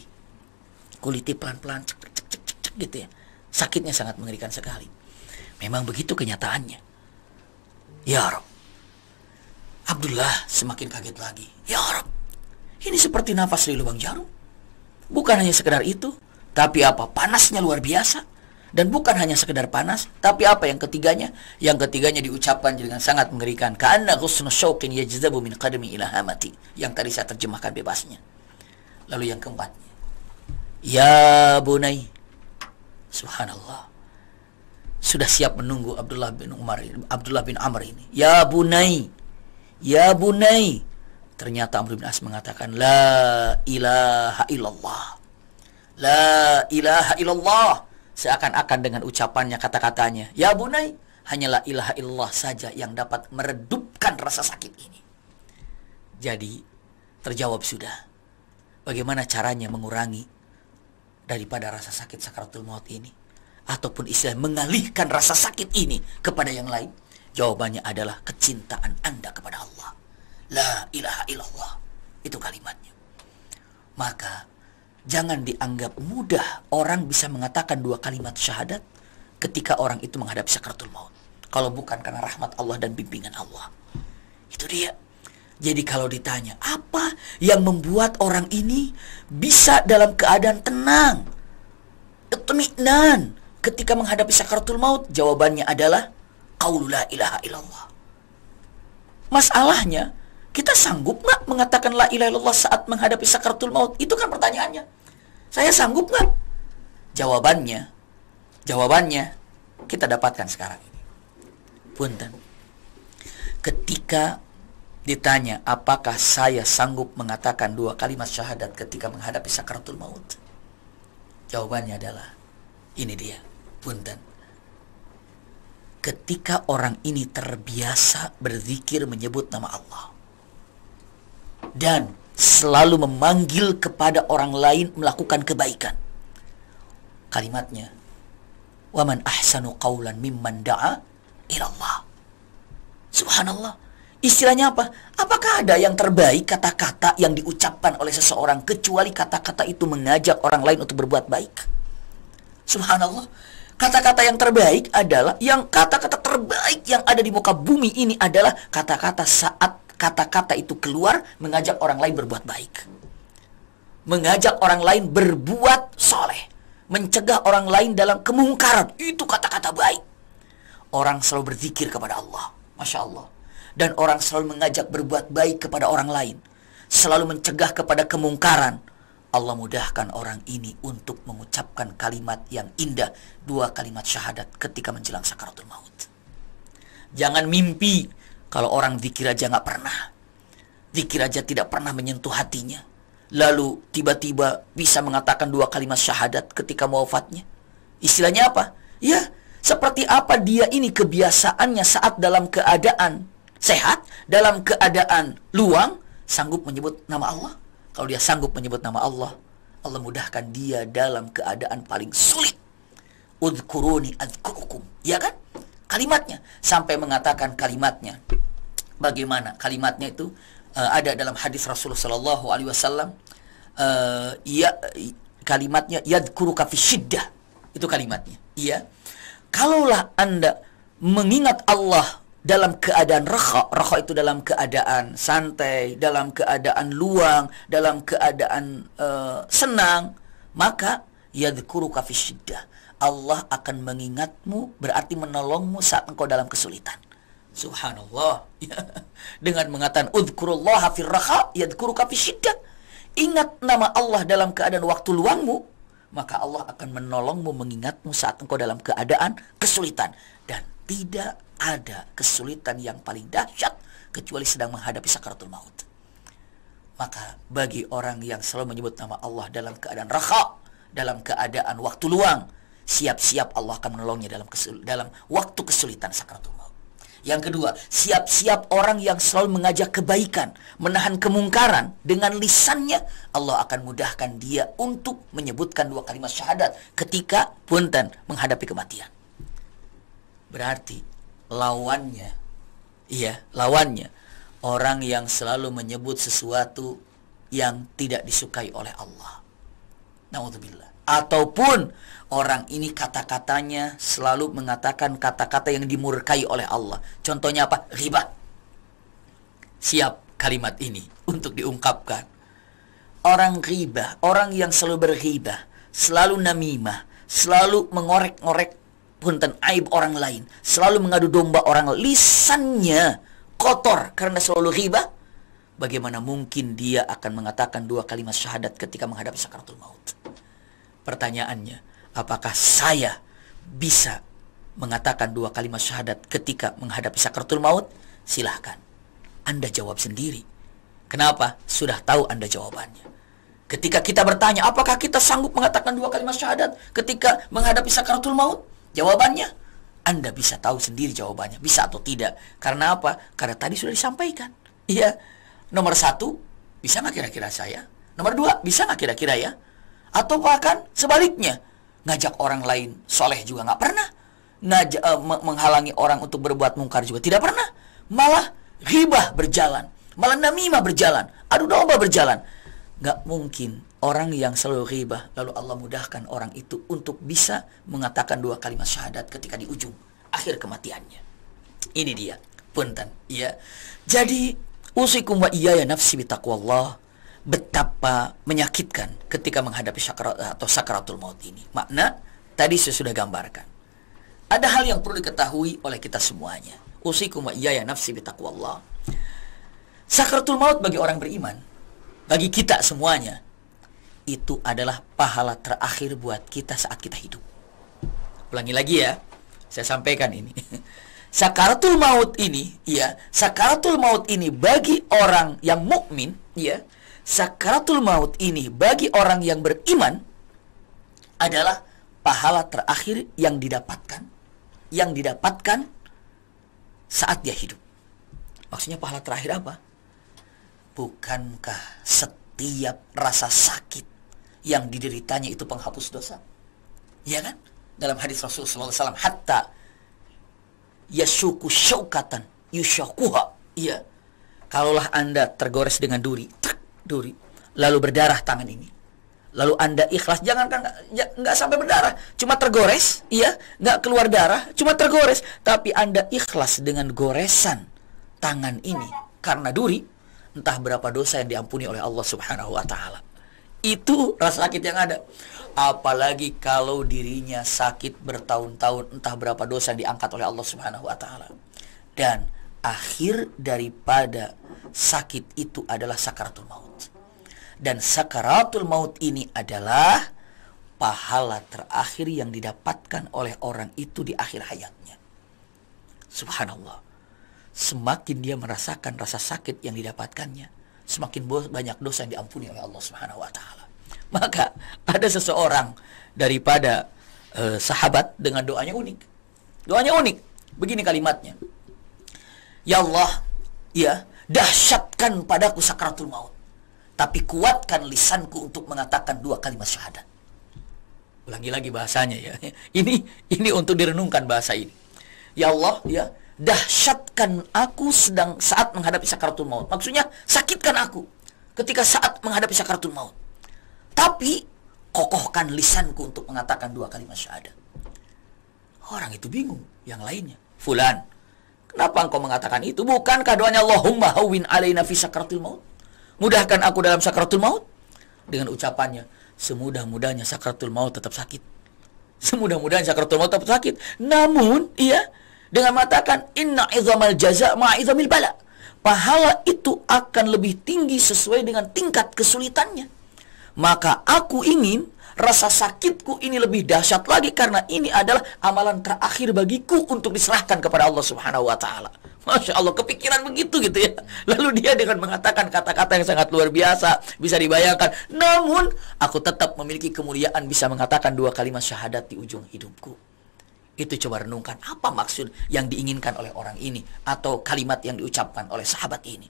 Kuliti pelan-pelan, cek gitu ya. Sakitnya sangat mengerikan sekali. Memang begitu kenyataannya. Ya Rab. Abdullah semakin kaget lagi. Ya Rab. Ini seperti nafas di lubang jarum. Bukan hanya sekedar itu, tapi apa? Panasnya luar biasa. Dan bukan hanya sekedar panas, tapi apa yang ketiganya? Yang ketiganya diucapkan dengan sangat mengerikan. Ka'anna ghusnu syauqin yajzabu min qadami ila hamati. Yang tadi saya terjemahkan bebasnya. Lalu yang keempatnya. Ya bunai. Subhanallah. Sudah siap menunggu Abdullah bin Amr ini. Ya bunai. Ya bunai. Ternyata Amr bin As mengatakan la ilaha illallah. La ilaha illallah. Seakan-akan dengan ucapannya, kata-katanya, ya bunai, hanyalah ilaha illallah saja yang dapat meredupkan rasa sakit ini. Jadi, terjawab sudah. Bagaimana caranya mengurangi daripada rasa sakit sakaratul maut ini? Ataupun istilah mengalihkan rasa sakit ini kepada yang lain? Jawabannya adalah kecintaan Anda kepada Allah. La ilaha illallah. Itu kalimatnya. Maka, jangan dianggap mudah orang bisa mengatakan dua kalimat syahadat ketika orang itu menghadapi sakaratul maut. Kalau bukan karena rahmat Allah dan bimbingan Allah. Itu dia. Jadi kalau ditanya, apa yang membuat orang ini bisa dalam keadaan tenang, itmi'nan ketika menghadapi sakaratul maut? Jawabannya adalah qaulu la ilaha illallah. Masalahnya, kita sanggup nggak mengatakan la ilaha illallah saat menghadapi sakaratul maut? Itu kan pertanyaannya. Saya sanggup nggak? Jawabannya kita dapatkan sekarang ini. Punten. Ketika ditanya apakah saya sanggup mengatakan dua kalimat syahadat ketika menghadapi sakaratul maut, jawabannya adalah ini dia. Punten. Ketika orang ini terbiasa berzikir menyebut nama Allah dan selalu memanggil kepada orang lain melakukan kebaikan. Kalimatnya, wa man ahsanu qawlan mimman da'a ila Allah. Subhanallah. Istilahnya apa? Apakah ada yang terbaik kata-kata yang diucapkan oleh seseorang kecuali kata-kata itu mengajak orang lain untuk berbuat baik? Subhanallah. Kata-kata yang terbaik adalah, kata-kata terbaik yang ada di muka bumi ini adalah kata-kata saat kata-kata itu keluar mengajak orang lain berbuat baik. Mengajak orang lain berbuat soleh. Mencegah orang lain dalam kemungkaran. Itu kata-kata baik. Orang selalu berzikir kepada Allah. Masya Allah. Dan orang selalu mengajak berbuat baik kepada orang lain. Selalu mencegah kepada kemungkaran. Allah mudahkan orang ini untuk mengucapkan kalimat yang indah. 2 kalimat syahadat ketika menjelang sakaratul maut. Jangan mimpi kalau orang zikir aja nggak pernah. Zikir aja tidak pernah menyentuh hatinya. Lalu tiba-tiba bisa mengatakan 2 kalimat syahadat ketika mau wafatnya. Istilahnya apa? Ya, seperti apa dia ini kebiasaannya saat dalam keadaan sehat, dalam keadaan luang, sanggup menyebut nama Allah. Kalau dia sanggup menyebut nama Allah, Allah mudahkan dia dalam keadaan paling sulit. Udhkuruni adhkurukum. Ya kan? Kalimatnya. Sampai mengatakan kalimatnya. Bagaimana kalimatnya itu? Ada dalam hadis Rasulullah sallallahu alaihi wasallam, kalimatnya yadhkuruka fi syiddah. Itu kalimatnya. Iya. Kalaulah Anda mengingat Allah dalam keadaan rakha itu dalam keadaan santai, dalam keadaan luang, dalam keadaan senang, maka yadhkuruka fi syiddah. Allah akan mengingatmu, berarti menolongmu saat engkau dalam kesulitan. Subhanallah. Dengan mengatakan udhkurullaha fir rakha yadhkuruka fi syiddah. Ingat nama Allah dalam keadaan waktu luangmu, maka Allah akan menolongmu, mengingatmu saat engkau dalam keadaan kesulitan. Dan tidak ada kesulitan yang paling dahsyat kecuali sedang menghadapi sakaratul maut. Maka bagi orang yang selalu menyebut nama Allah dalam keadaan rakha, dalam keadaan waktu luang, siap-siap Allah akan menolongnya dalam waktu kesulitan sakaratul maut. Yang kedua, siap-siap orang yang selalu mengajak kebaikan, menahan kemungkaran dengan lisannya, Allah akan mudahkan dia untuk menyebutkan 2 kalimat syahadat ketika punten menghadapi kematian. Berarti lawannya, lawannya orang yang selalu menyebut sesuatu yang tidak disukai oleh Allah. Na'udzubillah. Ataupun orang ini kata-katanya selalu mengatakan kata-kata yang dimurkai oleh Allah. Contohnya apa? Ghibah. Siap kalimat ini untuk diungkapkan. Orang ghibah, orang yang selalu berghibah, selalu namimah, selalu mengorek-ngorek punten aib orang lain, selalu mengadu domba orang, lisannya kotor karena selalu ghibah. Bagaimana mungkin dia akan mengatakan 2 kalimat syahadat ketika menghadapi sakaratul maut? Pertanyaannya, apakah saya bisa mengatakan 2 kalimat syahadat ketika menghadapi sakaratul maut? Silahkan. Anda jawab sendiri. Kenapa? Sudah tahu Anda jawabannya. Ketika kita bertanya, apakah kita sanggup mengatakan 2 kalimat syahadat ketika menghadapi sakaratul maut? Jawabannya, Anda bisa tahu sendiri jawabannya. Bisa atau tidak. Karena apa? Karena tadi sudah disampaikan. Iya. Nomor 1, bisa nggak kira-kira saya? Nomor 2, bisa nggak kira-kira ya? Atau bahkan sebaliknya, ngajak orang lain soleh juga nggak pernah, menghalangi orang untuk berbuat mungkar juga tidak pernah, malah ghibah berjalan, malah namimah berjalan, adu domba berjalan. Nggak mungkin orang yang selalu ghibah lalu Allah mudahkan orang itu untuk bisa mengatakan 2 kalimat syahadat ketika di ujung akhir kematiannya. Ini dia, punten, ya. Jadi usikum wa iyaya nafsi bitaqwallah. Betapa menyakitkan ketika menghadapi sakaratul maut ini. Makna tadi saya sudah gambarkan. Ada hal yang perlu diketahui oleh kita semuanya. Usikum wa iyaya nafsi bitaqwallah. Sakaratul maut bagi orang beriman, bagi kita semuanya, itu adalah pahala terakhir buat kita saat kita hidup. Ulangi lagi ya, saya sampaikan ini. Sakaratul maut ini, ya, sakaratul maut ini bagi orang yang mukmin, ya, sakaratul maut ini bagi orang yang beriman adalah pahala terakhir yang didapatkan saat dia hidup. Maksudnya pahala terakhir apa? Bukankah setiap rasa sakit yang dideritanya itu penghapus dosa? Ya kan? Dalam hadis Rasulullah SAW, hatta yashuku syaukatan yushakuha. Iya. Kalaulah Anda tergores dengan duri, lalu berdarah tangan ini, lalu Anda ikhlas, jangankan nggak sampai berdarah, cuma tergores, ya, nggak keluar darah, cuma tergores, tapi Anda ikhlas dengan goresan tangan ini karena duri, entah berapa dosa yang diampuni oleh Allah Subhanahu wa taala. Itu rasa sakit yang ada. Apalagi kalau dirinya sakit bertahun-tahun, entah berapa dosa diangkat oleh Allah Subhanahu wa taala. Dan akhir daripada sakit itu adalah sakaratul maut. Dan sakaratul maut ini adalah pahala terakhir yang didapatkan oleh orang itu di akhir hayatnya. Subhanallah. Semakin dia merasakan rasa sakit yang didapatkannya, semakin banyak dosa yang diampuni oleh Allah Subhanahu wa taala. Maka ada seseorang daripada sahabat dengan doanya unik. Doanya unik. Begini kalimatnya. Ya Allah, ya, dahsyatkan padaku sakaratul maut, tapi kuatkan lisanku untuk mengatakan 2 kalimat syahadat. Ulangi lagi bahasanya ya. Ini untuk direnungkan bahasa ini. Ya Allah, ya, dahsyatkan aku saat menghadapi sakaratul maut. Maksudnya sakitkan aku ketika saat menghadapi sakaratul maut. Tapi kokohkan lisanku untuk mengatakan 2 kalimat syahadat. Orang itu bingung, yang lainnya. Fulan, kenapa engkau mengatakan itu? Bukankah doanya Allahumma hawwin alaina fi sakaratul maut? Mudahkan aku dalam sakaratul maut. Dengan ucapannya, semudah-mudahnya sakaratul maut tetap sakit. Semudah-mudahnya sakaratul maut tetap sakit. Namun, iya, dengan mengatakan inna izamal jaza ma'izamil bala. Pahala itu akan lebih tinggi sesuai dengan tingkat kesulitannya. Maka aku ingin rasa sakitku ini lebih dahsyat lagi karena ini adalah amalan terakhir bagiku untuk diserahkan kepada Allah Subhanahu wa taala. Masya Allah, kepikiran begitu gitu ya. Lalu dia dengan mengatakan kata-kata yang sangat luar biasa, bisa dibayangkan. Namun, aku tetap memiliki kemuliaan bisa mengatakan 2 kalimat syahadat di ujung hidupku. Itu coba renungkan, apa maksud yang diinginkan oleh orang ini atau kalimat yang diucapkan oleh sahabat ini.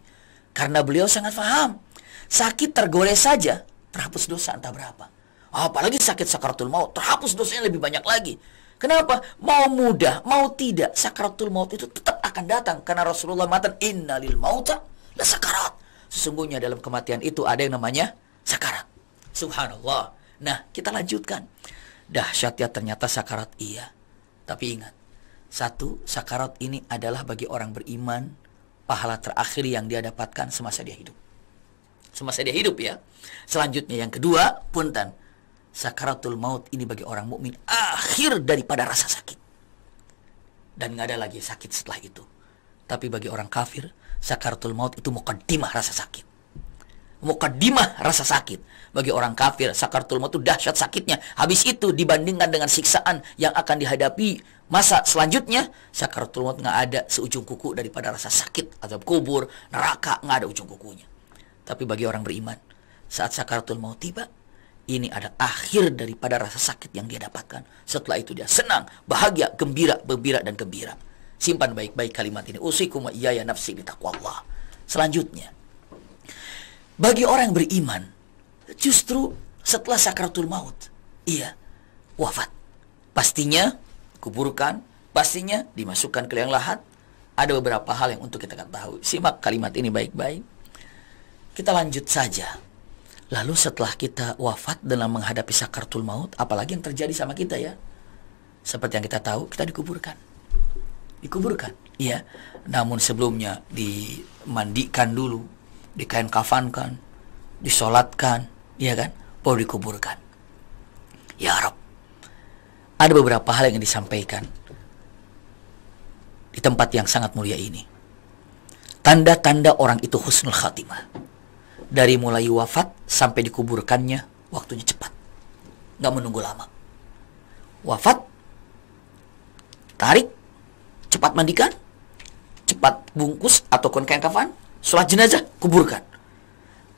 Karena beliau sangat paham, sakit tergores saja terhapus dosa entah berapa. Apalagi sakit sakaratul maut, terhapus dosanya lebih banyak lagi. Kenapa? Mau mudah, mau tidak, sakaratul maut itu tetap akan datang. Karena Rasulullah mengatakan, innalil mauta la sakarat. Sesungguhnya dalam kematian itu ada yang namanya sakarat. Subhanallah. Nah, kita lanjutkan. Dahsyatnya ternyata sakarat, iya. Tapi ingat, satu, sakarat ini adalah bagi orang beriman pahala terakhir yang dia dapatkan semasa dia hidup. Semasa dia hidup ya. Selanjutnya yang kedua, punten, sakaratul maut ini bagi orang mukmin akhir daripada rasa sakit. Dan nggak ada lagi sakit setelah itu. Tapi bagi orang kafir, sakaratul maut itu muqaddimah rasa sakit. Muqaddimah rasa sakit. Bagi orang kafir, sakaratul maut itu dahsyat sakitnya. Habis itu dibandingkan dengan siksaan yang akan dihadapi masa selanjutnya, sakaratul maut nggak ada seujung kuku daripada rasa sakit atau kubur, neraka, nggak ada ujung kukunya. Tapi bagi orang beriman, saat sakaratul maut tiba, ini ada akhir daripada rasa sakit yang dia dapatkan. Setelah itu dia senang, bahagia, gembira, dan gembira. Simpan baik-baik kalimat ini. Usikum wa iyaya nafsi bitaqwallah. Selanjutnya, bagi orang yang beriman, justru setelah sakaratul maut, iya, wafat. Pastinya kuburkan, pastinya dimasukkan ke liang lahat. Ada beberapa hal yang untuk kita ketahui. Simak kalimat ini baik-baik. Kita lanjut saja. Lalu setelah kita wafat dalam menghadapi sakaratul maut, apalagi yang terjadi sama kita ya? Seperti yang kita tahu, kita dikuburkan. Dikuburkan, iya. Namun sebelumnya dimandikan dulu, dikain kafankan, disolatkan, iya kan? Baru dikuburkan. Ya Rabb. Ada beberapa hal yang disampaikan di tempat yang sangat mulia ini. Tanda-tanda orang itu husnul khatimah. Dari mulai wafat sampai dikuburkannya, waktunya cepat. Nggak menunggu lama. Wafat, tarik, cepat mandikan, cepat bungkus ataupun kain kafan, sholat jenazah, kuburkan.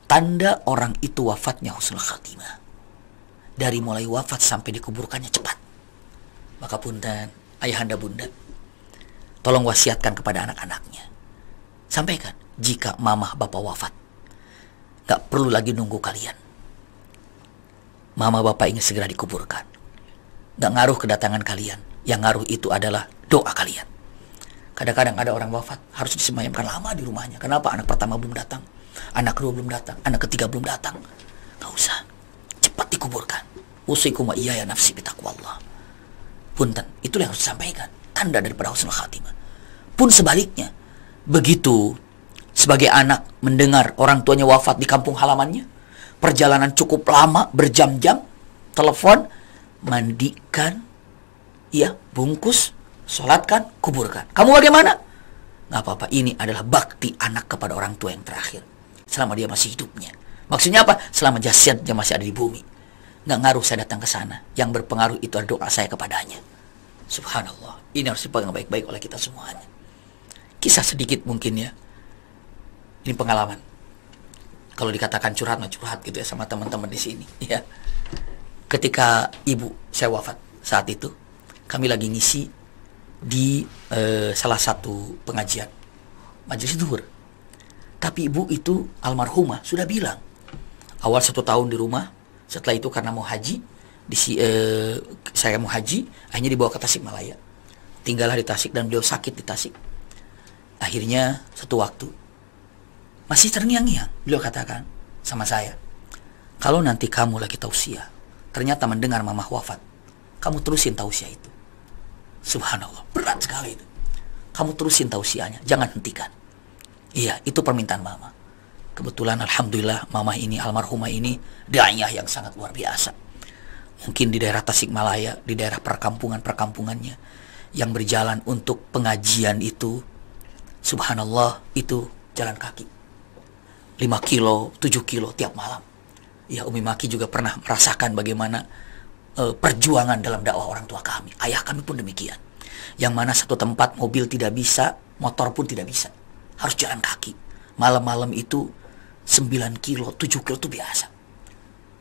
Tanda orang itu wafatnya husnul khatimah. Dari mulai wafat sampai dikuburkannya cepat. Maka punten, ayahanda bunda, tolong wasiatkan kepada anak-anaknya. Sampaikan, jika mamah bapak wafat, gak perlu lagi nunggu kalian. Mama bapak ingin segera dikuburkan. Gak ngaruh kedatangan kalian. Yang ngaruh itu adalah doa kalian. Kadang-kadang ada orang wafat harus disemayamkan lama di rumahnya. Kenapa? Anak pertama belum datang, anak kedua belum datang, anak ketiga belum datang. Gak usah. cepat dikuburkan. Usikum wa iyaya nafsi bitaqwallah. Punten, itulah yang harus disampaikan, tanda daripada husnul khatimah. Pun sebaliknya, begitu sebagai anak mendengar orang tuanya wafat di kampung halamannya, perjalanan cukup lama, berjam-jam, telepon, mandikan, ya, bungkus, sholatkan, kuburkan. Kamu bagaimana? Nggak apa-apa, ini adalah bakti anak kepada orang tua yang terakhir selama dia masih hidupnya. Maksudnya apa? Selama jasadnya masih ada di bumi. Nggak ngaruh saya datang ke sana. Yang berpengaruh itu adalah doa saya kepadanya. Subhanallah. Ini harus dipegang baik-baik oleh kita semuanya. Kisah sedikit mungkin ya. Ini pengalaman. Kalau dikatakan curhat, mah curhat gitu ya sama teman-teman di sini. Ya. Ketika ibu saya wafat saat itu, kami lagi ngisi di salah satu pengajian majelis zuhur. Tapi ibu itu almarhumah sudah bilang, awal 1 tahun di rumah, setelah itu karena mau haji, saya mau haji, akhirnya dibawa ke Tasikmalaya. Tinggallah di Tasik dan beliau sakit di Tasik. Akhirnya satu waktu, masih terngiang-ngiang, beliau katakan sama saya, kalau nanti kamu lagi tausiah, ternyata mendengar mamah wafat, kamu terusin tausiah itu. Subhanallah, berat sekali itu. Kamu terusin tausiahnya, jangan hentikan. Iya, itu permintaan mama. Kebetulan alhamdulillah mama ini, almarhumah ini, daiyah yang sangat luar biasa. Mungkin di daerah Tasikmalaya, di daerah perkampungannya yang berjalan untuk pengajian itu, subhanallah, itu jalan kaki 5 kilo, 7 kilo tiap malam. Ya, Umi Maki juga pernah merasakan bagaimana perjuangan dalam dakwah orang tua kami. Ayah kami pun demikian. Yang mana satu tempat mobil tidak bisa, motor pun tidak bisa. Harus jalan kaki. Malam-malam itu 9 kilo, 7 kilo itu biasa.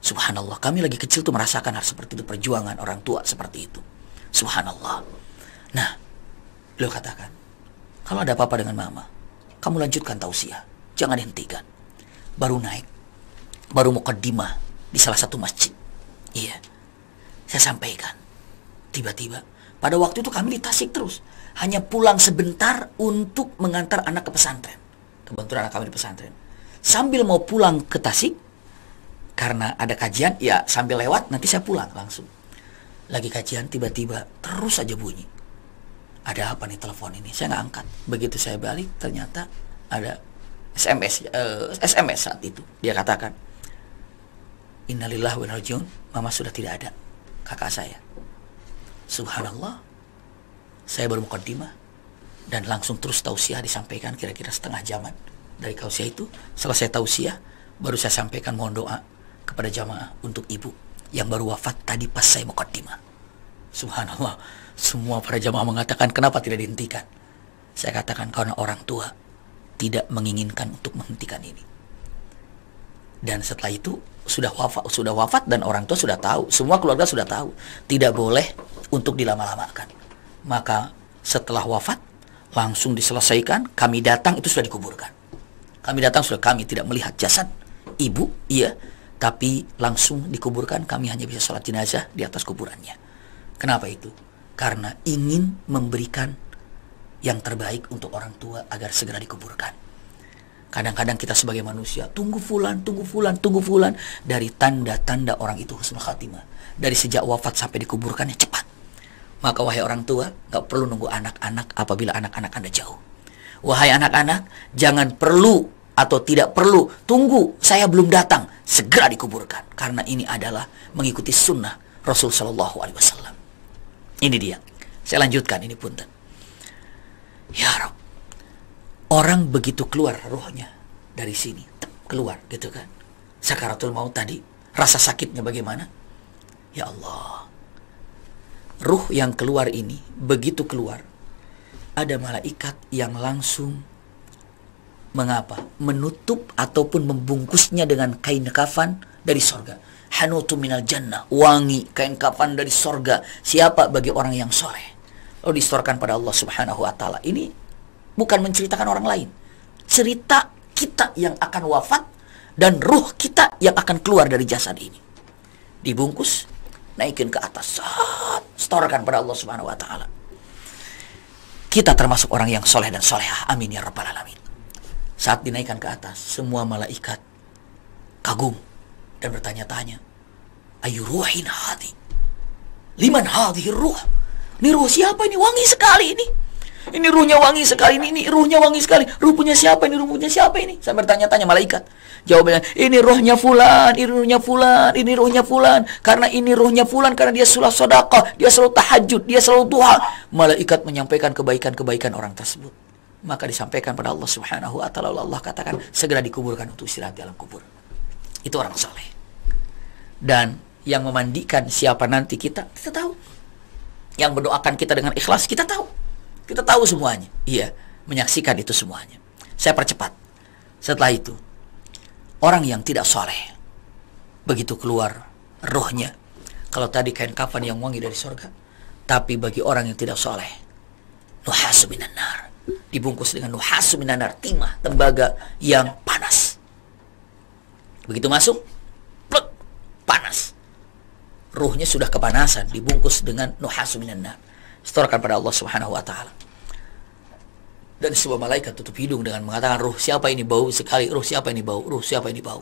Subhanallah, kami lagi kecil tuh merasakan hal seperti itu, perjuangan orang tua seperti itu. Subhanallah. Nah, beliau katakan, kalau ada apa-apa dengan mama, kamu lanjutkan tausiah, jangan dihentikan. Baru naik, baru muqaddimah di salah satu masjid. Iya, saya sampaikan. Tiba-tiba, pada waktu itu kami di Tasik terus. Hanya pulang sebentar untuk mengantar anak ke pesantren. Kebetulan anak kami di pesantren. Sambil mau pulang ke Tasik, karena ada kajian, ya sambil lewat nanti saya pulang langsung. Lagi kajian, tiba-tiba terus aja bunyi. Ada apa nih telepon ini? Saya nggak angkat. Begitu saya balik, ternyata ada SMS saat itu. Dia katakan, Innalillahi wa inna ilaihi raji'un, mama sudah tidak ada, kakak saya. Subhanallah. Saya baru muqaddimah dan langsung terus tausiah disampaikan kira-kira setengah jaman dari tausiah itu. Selesai tausiah, baru saya sampaikan mohon doa kepada jamaah untuk ibu yang baru wafat tadi pas saya muqaddimah. Subhanallah. Semua para jamaah mengatakan, kenapa tidak dihentikan? Saya katakan, karena orang tua tidak menginginkan untuk menghentikan ini. Dan setelah itu sudah wafat dan orang tua sudah tahu, semua keluarga sudah tahu, tidak boleh untuk dilama-lamakan. Maka setelah wafat langsung diselesaikan, kami datang itu sudah dikuburkan. Kami datang sudah, kami tidak melihat jasad ibu, iya, tapi langsung dikuburkan. Kami hanya bisa sholat jenazah di atas kuburannya. Kenapa itu? Karena ingin memberikan yang terbaik untuk orang tua agar segera dikuburkan. Kadang-kadang kita sebagai manusia tunggu fulan dari tanda-tanda orang itu husnul khatimah. Dari sejak wafat sampai dikuburkannya cepat. Maka wahai orang tua, gak perlu nunggu anak-anak apabila anak-anak Anda jauh. Wahai anak-anak, jangan perlu atau tidak perlu tunggu saya belum datang, segera dikuburkan. Karena ini adalah mengikuti sunnah Rasul Sallallahu Alaihi Wasallam. Ini dia. Saya lanjutkan ini punten. Ya Rabb, orang begitu keluar rohnya dari sini, keluar gitu kan. Sakaratul maut tadi, rasa sakitnya bagaimana? Ya Allah. Ruh yang keluar ini, begitu keluar, ada malaikat yang langsung menutup ataupun membungkusnya dengan kain kafan dari sorga. Hanutu minal jannah, wangi kain kafan dari sorga. Siapa? Bagi orang yang soleh. Lalu distorkan pada Allah Subhanahu Wa Taala. Ini bukan menceritakan orang lain, cerita kita yang akan wafat dan ruh kita yang akan keluar dari jasad ini. Dibungkus, naikin ke atas, setorkan pada Allah Subhanahu Wa Taala. Kita termasuk orang yang soleh dan solehah, amin ya rabbal alamin. Saat dinaikkan ke atas, semua malaikat kagum dan bertanya-tanya, Ayu ruhin hadi. Liman hadhihi ruh? Ini ruh siapa ini? Wangi sekali ini. Ini ruhnya wangi sekali ini ruhnya wangi sekali. Ruh punya siapa ini? Ruh punya siapa ini? Sampai bertanya-tanya malaikat. Jawabannya, ini ruhnya fulan, ini ruhnya fulan, ini ruhnya fulan. Karena ini ruhnya fulan, karena dia selalu sedekah, dia selalu tahajud, dia selalu duha. Malaikat menyampaikan kebaikan-kebaikan orang tersebut. Maka disampaikan pada Allah Subhanahu wa taala. Allah katakan, segera dikuburkan untuk istirahat di alam kubur. Itu orang saleh. Dan yang memandikan siapa nanti kita tahu. Yang mendoakan kita dengan ikhlas, kita tahu. Kita tahu semuanya. Iya, menyaksikan itu semuanya. Saya percepat. Setelah itu, orang yang tidak soleh, begitu keluar rohnya, kalau tadi kain kafan yang wangi dari surga, tapi bagi orang yang tidak soleh, nuhasu minan nar, dibungkus dengan nuhasu minan nar, timah, tembaga yang panas. Begitu masuk, plek, panas. Ruhnya sudah kepanasan, dibungkus dengan nuhasu minan nar. Setorkan pada Allah Subhanahu wa taala. Dan sebuah malaikat tutup hidung dengan mengatakan, ruh siapa ini bau sekali, ruh siapa ini bau, ruh siapa ini bau.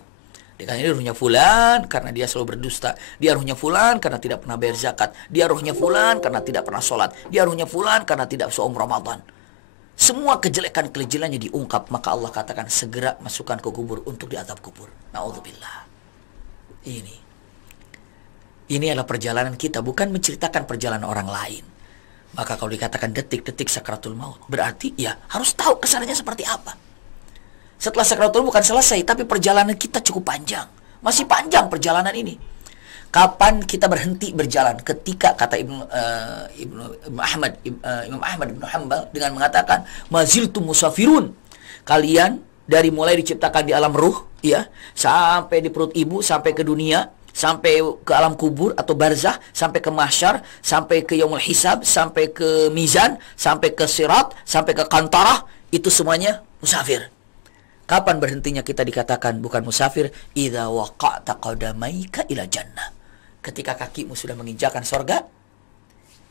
Dia ini ruhnya fulan karena dia selalu berdusta, dia ruhnya fulan karena tidak pernah bayar zakat, dia ruhnya fulan karena tidak pernah sholat, dia ruhnya fulan karena tidak saum Ramadan. Semua kejelekan-kejelekannya diungkap, maka Allah katakan segera masukkan ke kubur untuk diazab kubur. Na'udzubillah. Ini adalah perjalanan kita, bukan menceritakan perjalanan orang lain. Maka kalau dikatakan detik-detik sakratul maut, berarti ya harus tahu kesananya seperti apa. Setelah sakratul maut bukan selesai, tapi perjalanan kita cukup panjang. Masih panjang perjalanan ini. Kapan kita berhenti berjalan? Ketika kata Imam Ahmad bin Hanbal dengan mengatakan, maziltum musafirun. Kalian dari mulai diciptakan di alam ruh, ya, sampai di perut ibu, sampai ke dunia, sampai ke alam kubur atau barzah, sampai ke mahsyar, sampai ke yaumul hisab, sampai ke mizan, sampai ke sirat, sampai ke kantarah, itu semuanya musafir. Kapan berhentinya kita dikatakan bukan musafir? Idza waqa'ta qadamaika ila jannah. Ketika kakimu sudah menginjakan surga,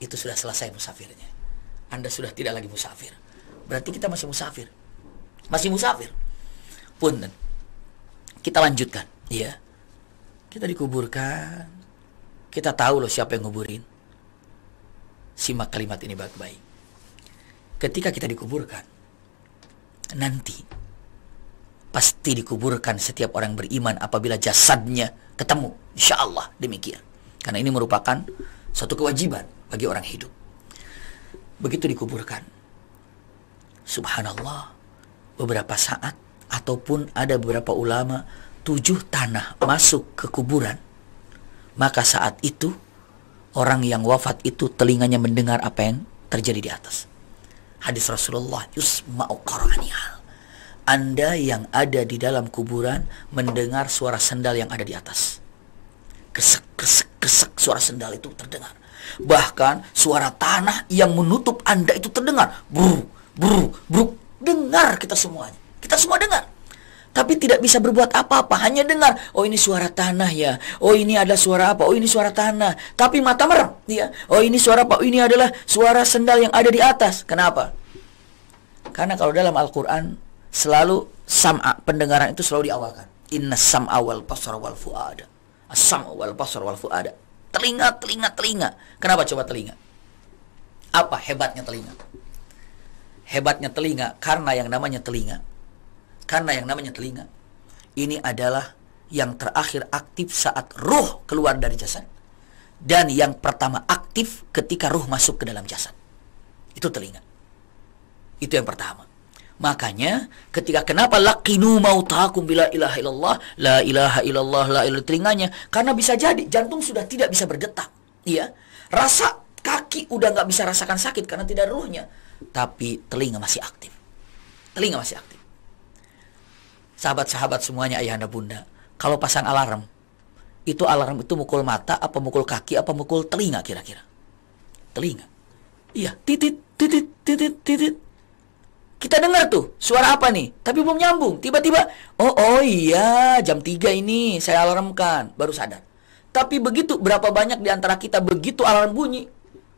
itu sudah selesai musafirnya. Anda sudah tidak lagi musafir. Berarti kita masih musafir. Masih musafir. Punten. Kita lanjutkan, ya. Kita dikuburkan. Kita tahu loh siapa yang nguburin. Simak kalimat ini baik-baik. Ketika kita dikuburkan, nanti pasti dikuburkan setiap orang beriman apabila jasadnya ketemu. Insya Allah demikian. Karena ini merupakan suatu kewajiban bagi orang hidup. Begitu dikuburkan, subhanallah, beberapa saat ataupun ada beberapa ulama 7 tanah masuk ke kuburan, maka saat itu orang yang wafat itu telinganya mendengar apa yang terjadi di atas. Hadis Rasulullah, yusma'u qara'anihal. Anda yang ada di dalam kuburan mendengar suara sendal yang ada di atas. Kresek, kresek, kresek, suara sendal itu terdengar. Bahkan suara tanah yang menutup Anda itu terdengar. Bruk, bruk, bruk. Dengar kita semuanya. Kita semua dengar. Tapi tidak bisa berbuat apa-apa, hanya dengar. Oh, ini suara tanah ya. Oh, ini ada suara apa? Oh, ini suara tanah. Tapi mata merem, ya. Oh, ini suara apa? Oh, ini adalah suara sendal yang ada di atas. Kenapa? Karena kalau dalam Al-Qur'an selalu sam'a, pendengaran itu selalu diawalkan. Inna sam'a wal basara wal fu'ada. As-sam'u wal basara wal fu'ada. Telinga, telinga, telinga. Kenapa coba telinga? Apa hebatnya telinga? Hebatnya telinga karena yang namanya telinga. Karena yang namanya telinga ini adalah yang terakhir aktif saat ruh keluar dari jasad, dan yang pertama aktif ketika ruh masuk ke dalam jasad. Itu telinga. Itu yang pertama. Makanya ketika kenapa laqinu mautakum bila ilaha illallah, la ilaha illallah, la ilaha telinganya, karena bisa jadi jantung sudah tidak bisa berdetak, ya. Rasa kaki udah nggak bisa rasakan sakit karena tidak ada ruhnya, tapi telinga masih aktif. Telinga masih aktif. Sahabat-sahabat semuanya, ayahanda bunda, kalau pasang alarm, itu alarm itu mukul mata, apa mukul kaki, apa mukul telinga kira-kira? Telinga. Iya, titit, titit, titit, titit. Kita dengar tuh, suara apa nih? Tapi belum nyambung. Tiba-tiba, oh iya, jam 3 ini saya alarmkan, baru sadar. Tapi begitu, berapa banyak di antara kita begitu alarm bunyi,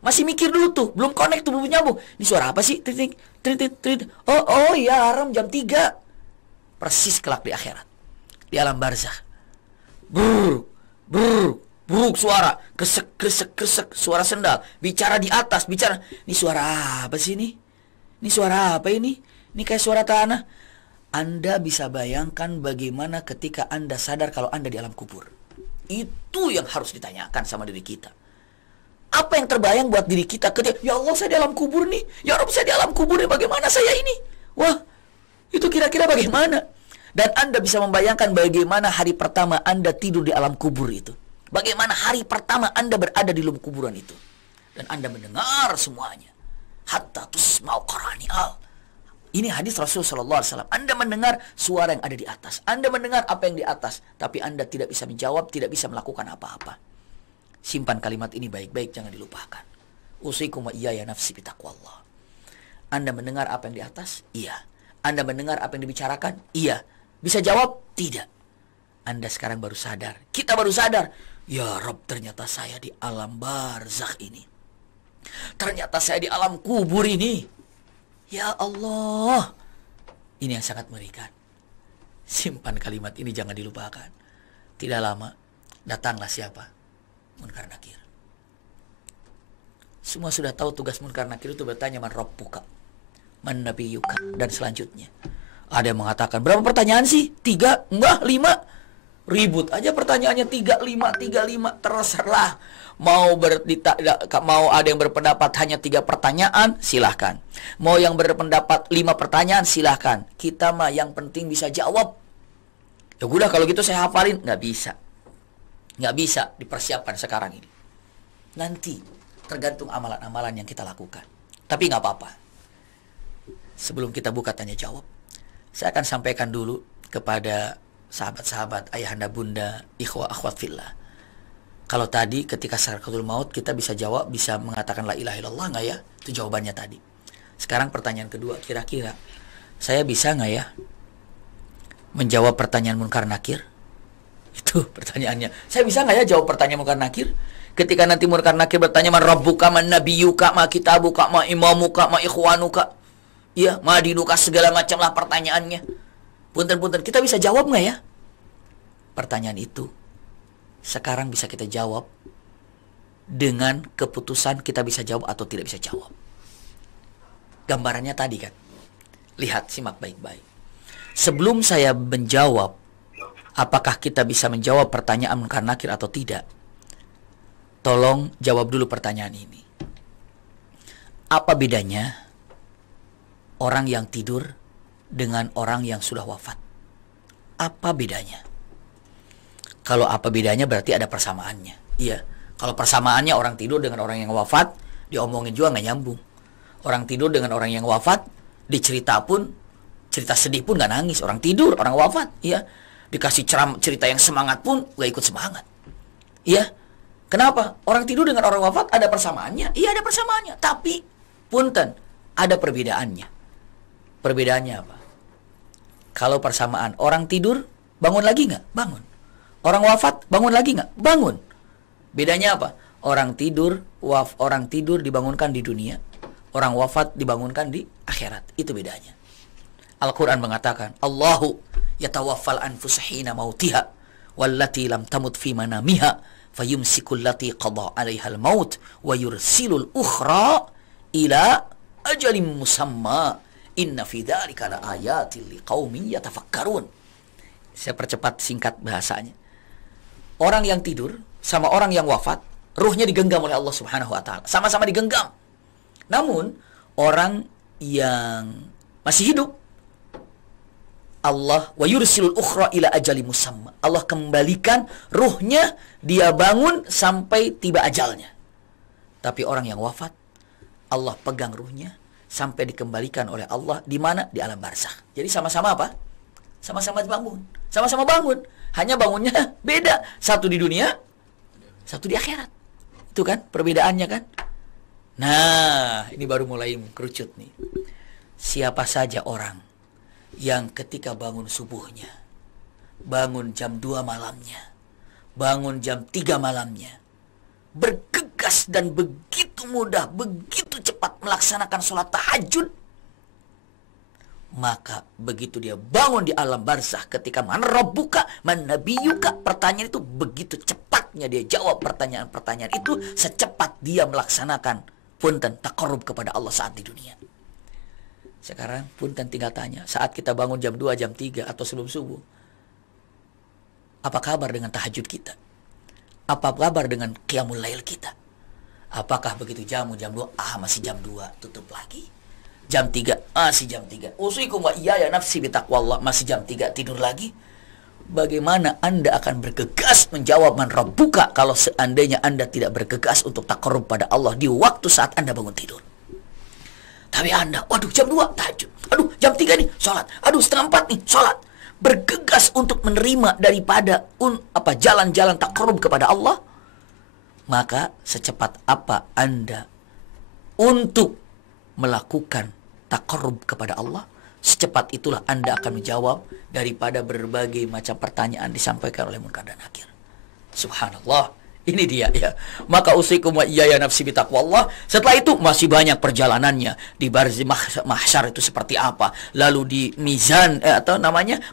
masih mikir dulu tuh, belum connect tuh, belum nyambung. Ini suara apa sih? Titit, titit, titit. Oh iya, alarm jam 3. Persis kelak di akhirat, di alam barzakh. Brr, brr, buruk suara, kresek kresek kresek, suara sendal, bicara di atas, bicara. Ini suara apa sih ini? Ini suara apa ini? Ini kayak suara tanah. Anda bisa bayangkan bagaimana ketika Anda sadar kalau Anda di alam kubur. Itu yang harus ditanyakan sama diri kita. Apa yang terbayang buat diri kita ketika, ya Allah saya di alam kubur nih, ya Rabb saya di alam kubur nih, bagaimana saya ini? Wah, itu kira-kira bagaimana? Dan Anda bisa membayangkan bagaimana hari pertama Anda tidur di alam kubur itu. Bagaimana hari pertama Anda berada di lubuk kuburan itu. Dan Anda mendengar semuanya. Hatta tusma'u qarani'al. Ini hadis Rasulullah SAW. Anda mendengar suara yang ada di atas. Anda mendengar apa yang di atas. Tapi Anda tidak bisa menjawab, tidak bisa melakukan apa-apa. Simpan kalimat ini baik-baik, jangan dilupakan. Usikum wa iyaya nafsi bitaqwallah. Anda mendengar apa yang di atas? Iya. Anda mendengar apa yang dibicarakan? Iya. Bisa jawab? Tidak. Anda sekarang baru sadar. Kita baru sadar. Ya Rabb, ternyata saya di alam barzakh ini. Ternyata saya di alam kubur ini. Ya Allah. Ini yang sangat mengerikan. Simpan kalimat ini, jangan dilupakan. Tidak lama, datanglah siapa? Munkar Nakir. Semua sudah tahu tugas Munkar Nakir itu bertanya, man rabbuka, man nabiyuka, dan selanjutnya. Ada yang mengatakan, berapa pertanyaan sih? 3? Enggak, 5. Ribut aja pertanyaannya 3, 5, terserah. Mau ada yang berpendapat hanya 3 pertanyaan, silahkan. Mau yang berpendapat 5 pertanyaan, silahkan. Kita mah yang penting bisa jawab. Ya udah kalau gitu saya hafalin. Nggak bisa. Nggak bisa dipersiapkan sekarang ini. Nanti tergantung amalan-amalan yang kita lakukan. Tapi nggak apa-apa. Sebelum kita buka tanya jawab, saya akan sampaikan dulu kepada sahabat-sahabat, ayahanda bunda, ikhwah akhwat fillah. Kalau tadi ketika sakaratul maut kita bisa jawab, bisa mengatakan la ilaha illallah nggak ya? Itu jawabannya tadi. Sekarang pertanyaan kedua, kira-kira saya bisa nggak ya menjawab pertanyaan Munkar Nakir? Itu pertanyaannya. Saya bisa nggak ya jawab pertanyaan Munkar Nakir? Ketika nanti Munkar Nakir bertanya, man rabbuka, man nabiyuka, ma kitabuka, ma imamuka, ma ikhwanuka, ya, ma dinuka, segala macam lah pertanyaannya. Punten-punten, kita bisa jawab nggak ya? Pertanyaan itu sekarang bisa kita jawab dengan keputusan kita bisa jawab atau tidak bisa jawab. Gambarannya tadi kan. Lihat, simak baik-baik. Sebelum saya menjawab apakah kita bisa menjawab pertanyaan Munkar Nakir atau tidak, tolong jawab dulu pertanyaan ini. Apa bedanya orang yang tidur dengan orang yang sudah wafat? Apa bedanya? Kalau apa bedanya berarti ada persamaannya. Iya. Kalau persamaannya orang tidur dengan orang yang wafat, diomongin juga nggak nyambung. Orang tidur dengan orang yang wafat, dicerita pun, cerita sedih pun nggak nangis. Orang tidur, orang wafat, iya. Dikasih cerita yang semangat pun nggak ikut semangat. Iya. Kenapa? Orang tidur dengan orang wafat ada persamaannya. Iya, ada persamaannya. Tapi, punten, ada perbedaannya. Perbedaannya apa? Kalau persamaan, orang tidur, bangun lagi nggak? Bangun. Orang wafat, bangun lagi nggak? Bangun. Bedanya apa? Orang tidur dibangunkan di dunia. Orang wafat dibangunkan di akhirat. Itu bedanya. Al-Quran mengatakan, Allahu yatawaffal anfusa hina mautiha wallati lam tamut fi manamiha fayumsikul lati qada 'alaiha al-maut wa yursilul ukhra ila ajalin musamma inna fi dzalika laayatil liqaumin yatafakkarun. Saya percepat singkat bahasanya. Orang yang tidur sama orang yang wafat, ruhnya digenggam oleh Allah Subhanahu wa taala. Sama-sama digenggam. Namun orang yang masih hidup, Allah wa yursilul ukhra ila ajali musamma. Allah kembalikan ruhnya, dia bangun sampai tiba ajalnya. Tapi orang yang wafat, Allah pegang ruhnya sampai dikembalikan oleh Allah di mana? Di alam barzakh. Jadi sama-sama apa? Sama-sama bangun. Sama-sama bangun. Hanya bangunnya beda. Satu di dunia, satu di akhirat. Itu kan perbedaannya kan? Nah, ini baru mulai kerucut nih. Siapa saja orang yang ketika bangun subuhnya, bangun jam 2 malamnya, bangun jam 3 malamnya, bergegas dan begitu mudah, begitu cepat melaksanakan sholat tahajud, Maka begitu dia bangun di alam barzah, ketika man rabbuka, man nabiyuka, pertanyaan itu begitu cepatnya dia jawab pertanyaan-pertanyaan itu, secepat dia melaksanakan punten taqarrub kepada Allah saat di dunia. Sekarang punten tinggal tanya, saat kita bangun jam 2, jam 3 atau sebelum subuh, apa kabar dengan tahajud kita? Apa kabar dengan qiyamul lail kita? Apakah begitu jamu jam 2, masih jam 2, tutup lagi. Jam 3, masih jam 3. Usikum wa iyaya nafsi bitaqwallah, masih jam 3, tidur lagi. Bagaimana Anda akan bergegas menjawab man rabbuka kalau seandainya Anda tidak bergegas untuk taqarrub pada Allah di waktu saat Anda bangun tidur? Tapi Anda, waduh jam 2 tahajud, aduh jam 3 nih sholat, aduh setengah 4 nih sholat. Bergegas untuk menerima daripada jalan-jalan taqarrub kepada Allah. Maka secepat apa Anda untuk melakukan taqarrub kepada Allah, secepat itulah Anda akan menjawab daripada berbagai macam pertanyaan disampaikan oleh munkar dan nakir. Subhanallah, ini dia ya. Maka usikum wa iyaya nafsi bitaqwallah. Setelah itu masih banyak perjalanannya. Di barzi mahsyar itu seperti apa, lalu di mizan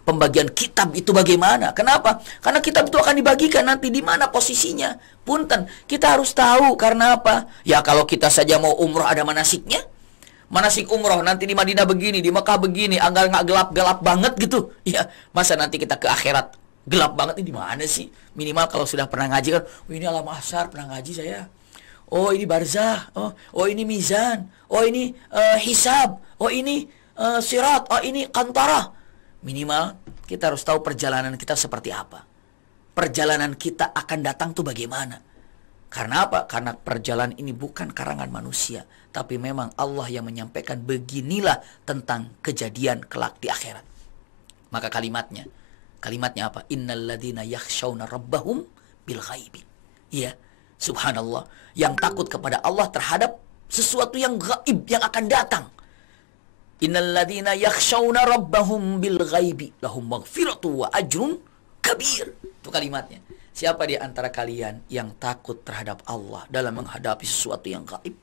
pembagian kitab itu bagaimana. Kenapa? Karena kitab itu akan dibagikan nanti di mana posisinya. Punten, kita harus tahu. Karena apa? Ya kalau kita saja mau umroh ada manasiknya. Manasik umroh nanti di Madinah begini, di Mekah begini, agar nggak gelap-gelap banget gitu. Ya, masa nanti kita ke akhirat gelap banget ini di mana sih? Minimal kalau sudah pernah ngaji kan, oh ini alam mahsyar pernah ngaji saya. Oh ini barzah, oh ini mizan, oh ini hisab, oh ini sirat, oh ini qantarah. Minimal kita harus tahu perjalanan kita seperti apa. Perjalanan kita akan datang tuh bagaimana? Karena apa? Karena perjalanan ini bukan karangan manusia, tapi memang Allah yang menyampaikan beginilah tentang kejadian kelak di akhirat. Maka kalimatnya apa? Innal ladzina yakhshawna rabbahum bil ghaibi. Iya, subhanallah, yang takut kepada Allah terhadap sesuatu yang gaib yang akan datang. Innal ladzina yakhshawna rabbahum bil ghaibi lahum maghfiratu wa ajrun kabir. Itu kalimatnya. Siapa di antara kalian yang takut terhadap Allah dalam menghadapi sesuatu yang gaib?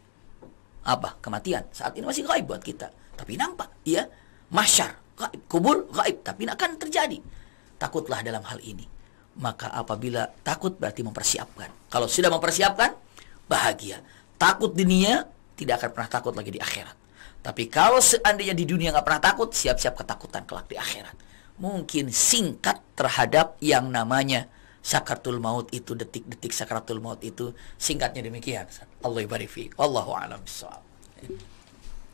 Apa? Kematian. Saat ini masih gaib buat kita, tapi nampak, ya. Mahsyar, gaib, kubur, gaib, tapi akan terjadi. Takutlah dalam hal ini. Maka apabila takut berarti mempersiapkan. Kalau sudah mempersiapkan, bahagia. Takut di dunia, tidak akan pernah takut lagi di akhirat. Tapi kalau seandainya di dunia nggak pernah takut, siap-siap ketakutan kelak di akhirat. Mungkin singkat terhadap yang namanya sakaratul maut itu, detik-detik sakaratul maut itu, singkatnya demikian. Allah barik fiik. Wallahu a'lam bishawab.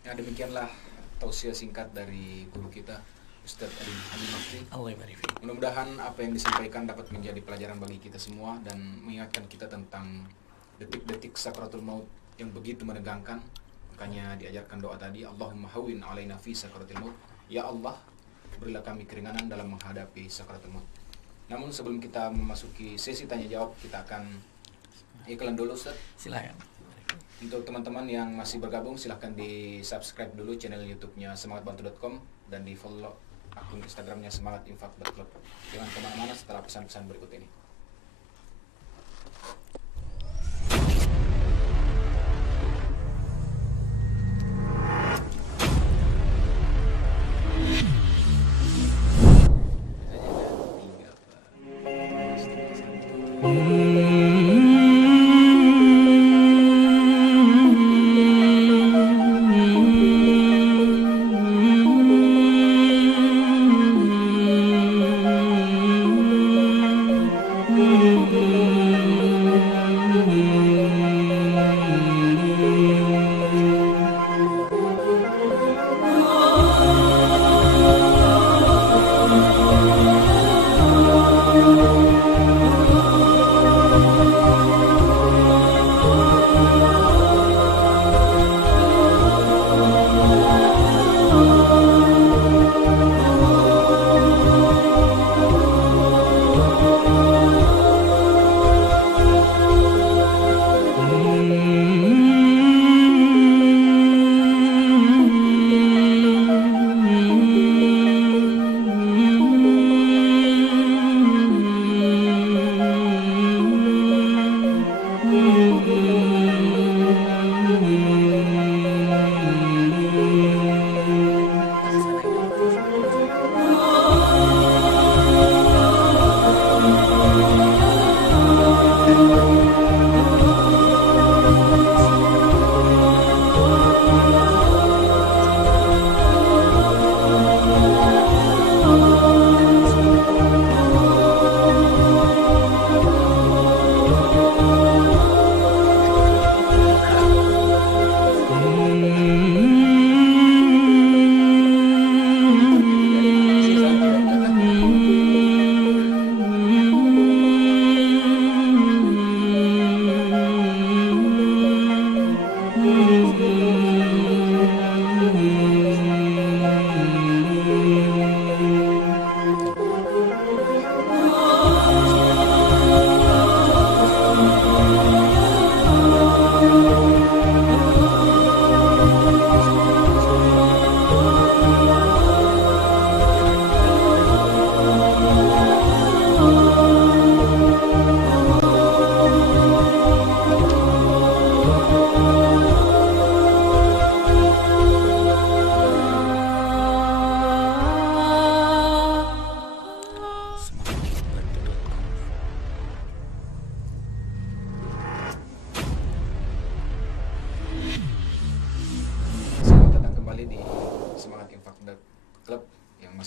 Ya, demikianlah tausiah singkat dari guru kita Ustaz Adi Mufti. Allah barik fiik. Mudah-mudahan apa yang disampaikan dapat menjadi pelajaran bagi kita semua dan mengingatkan kita tentang detik-detik sakaratul maut yang begitu menegangkan. Makanya diajarkan doa tadi, Allahumma hawwin alaina fi sakaratul maut. Ya Allah, berilah kami keringanan dalam menghadapi sakaratul maut. Namun sebelum kita memasuki sesi tanya jawab, kita akan iklan dulu, Ustaz. Silakan. Untuk teman-teman yang masih bergabung, silahkan di subscribe dulu channel YouTube-nya semangatbantu.com dan di follow akun Instagram-nya semangatinfak.club. Jangan kemana-mana setelah pesan-pesan berikut ini.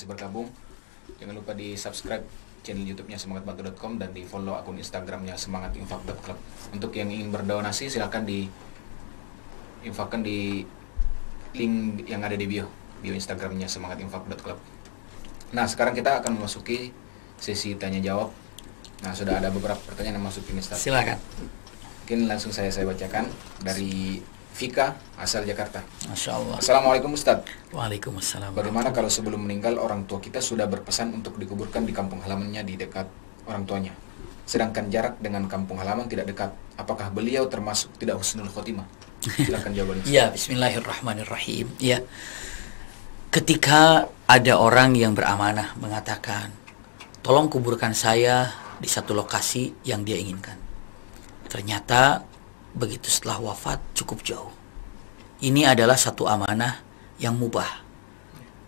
masih bergabung, jangan lupa di subscribe channel YouTube-nya semangatbantu.com dan di follow akun Instagram-nya semangatinfak.club. Untuk yang ingin berdonasi silakan di infakkan di link yang ada di bio Instagram-nya semangatinfak.club. Nah, sekarang kita akan memasuki sesi tanya jawab. Nah, sudah ada beberapa pertanyaan yang masuk ini, Ustaz. Silakan. Mungkin langsung saya bacakan dari Vika, asal Jakarta. Masya Allah. Assalamualaikum Ustaz. Waalaikumsalam. Bagaimana kalau sebelum meninggal orang tua kita sudah berpesan untuk dikuburkan di kampung halamannya di dekat orang tuanya, sedangkan jarak dengan kampung halaman tidak dekat? Apakah beliau termasuk tidak husnul khotimah? Silakan jawabannya. Ya, bismillahirrahmanirrahim. Ya. Ketika ada orang yang beramanah mengatakan, tolong kuburkan saya di satu lokasi yang dia inginkan. Ternyata begitu setelah wafat cukup jauh. Ini adalah satu amanah yang mubah.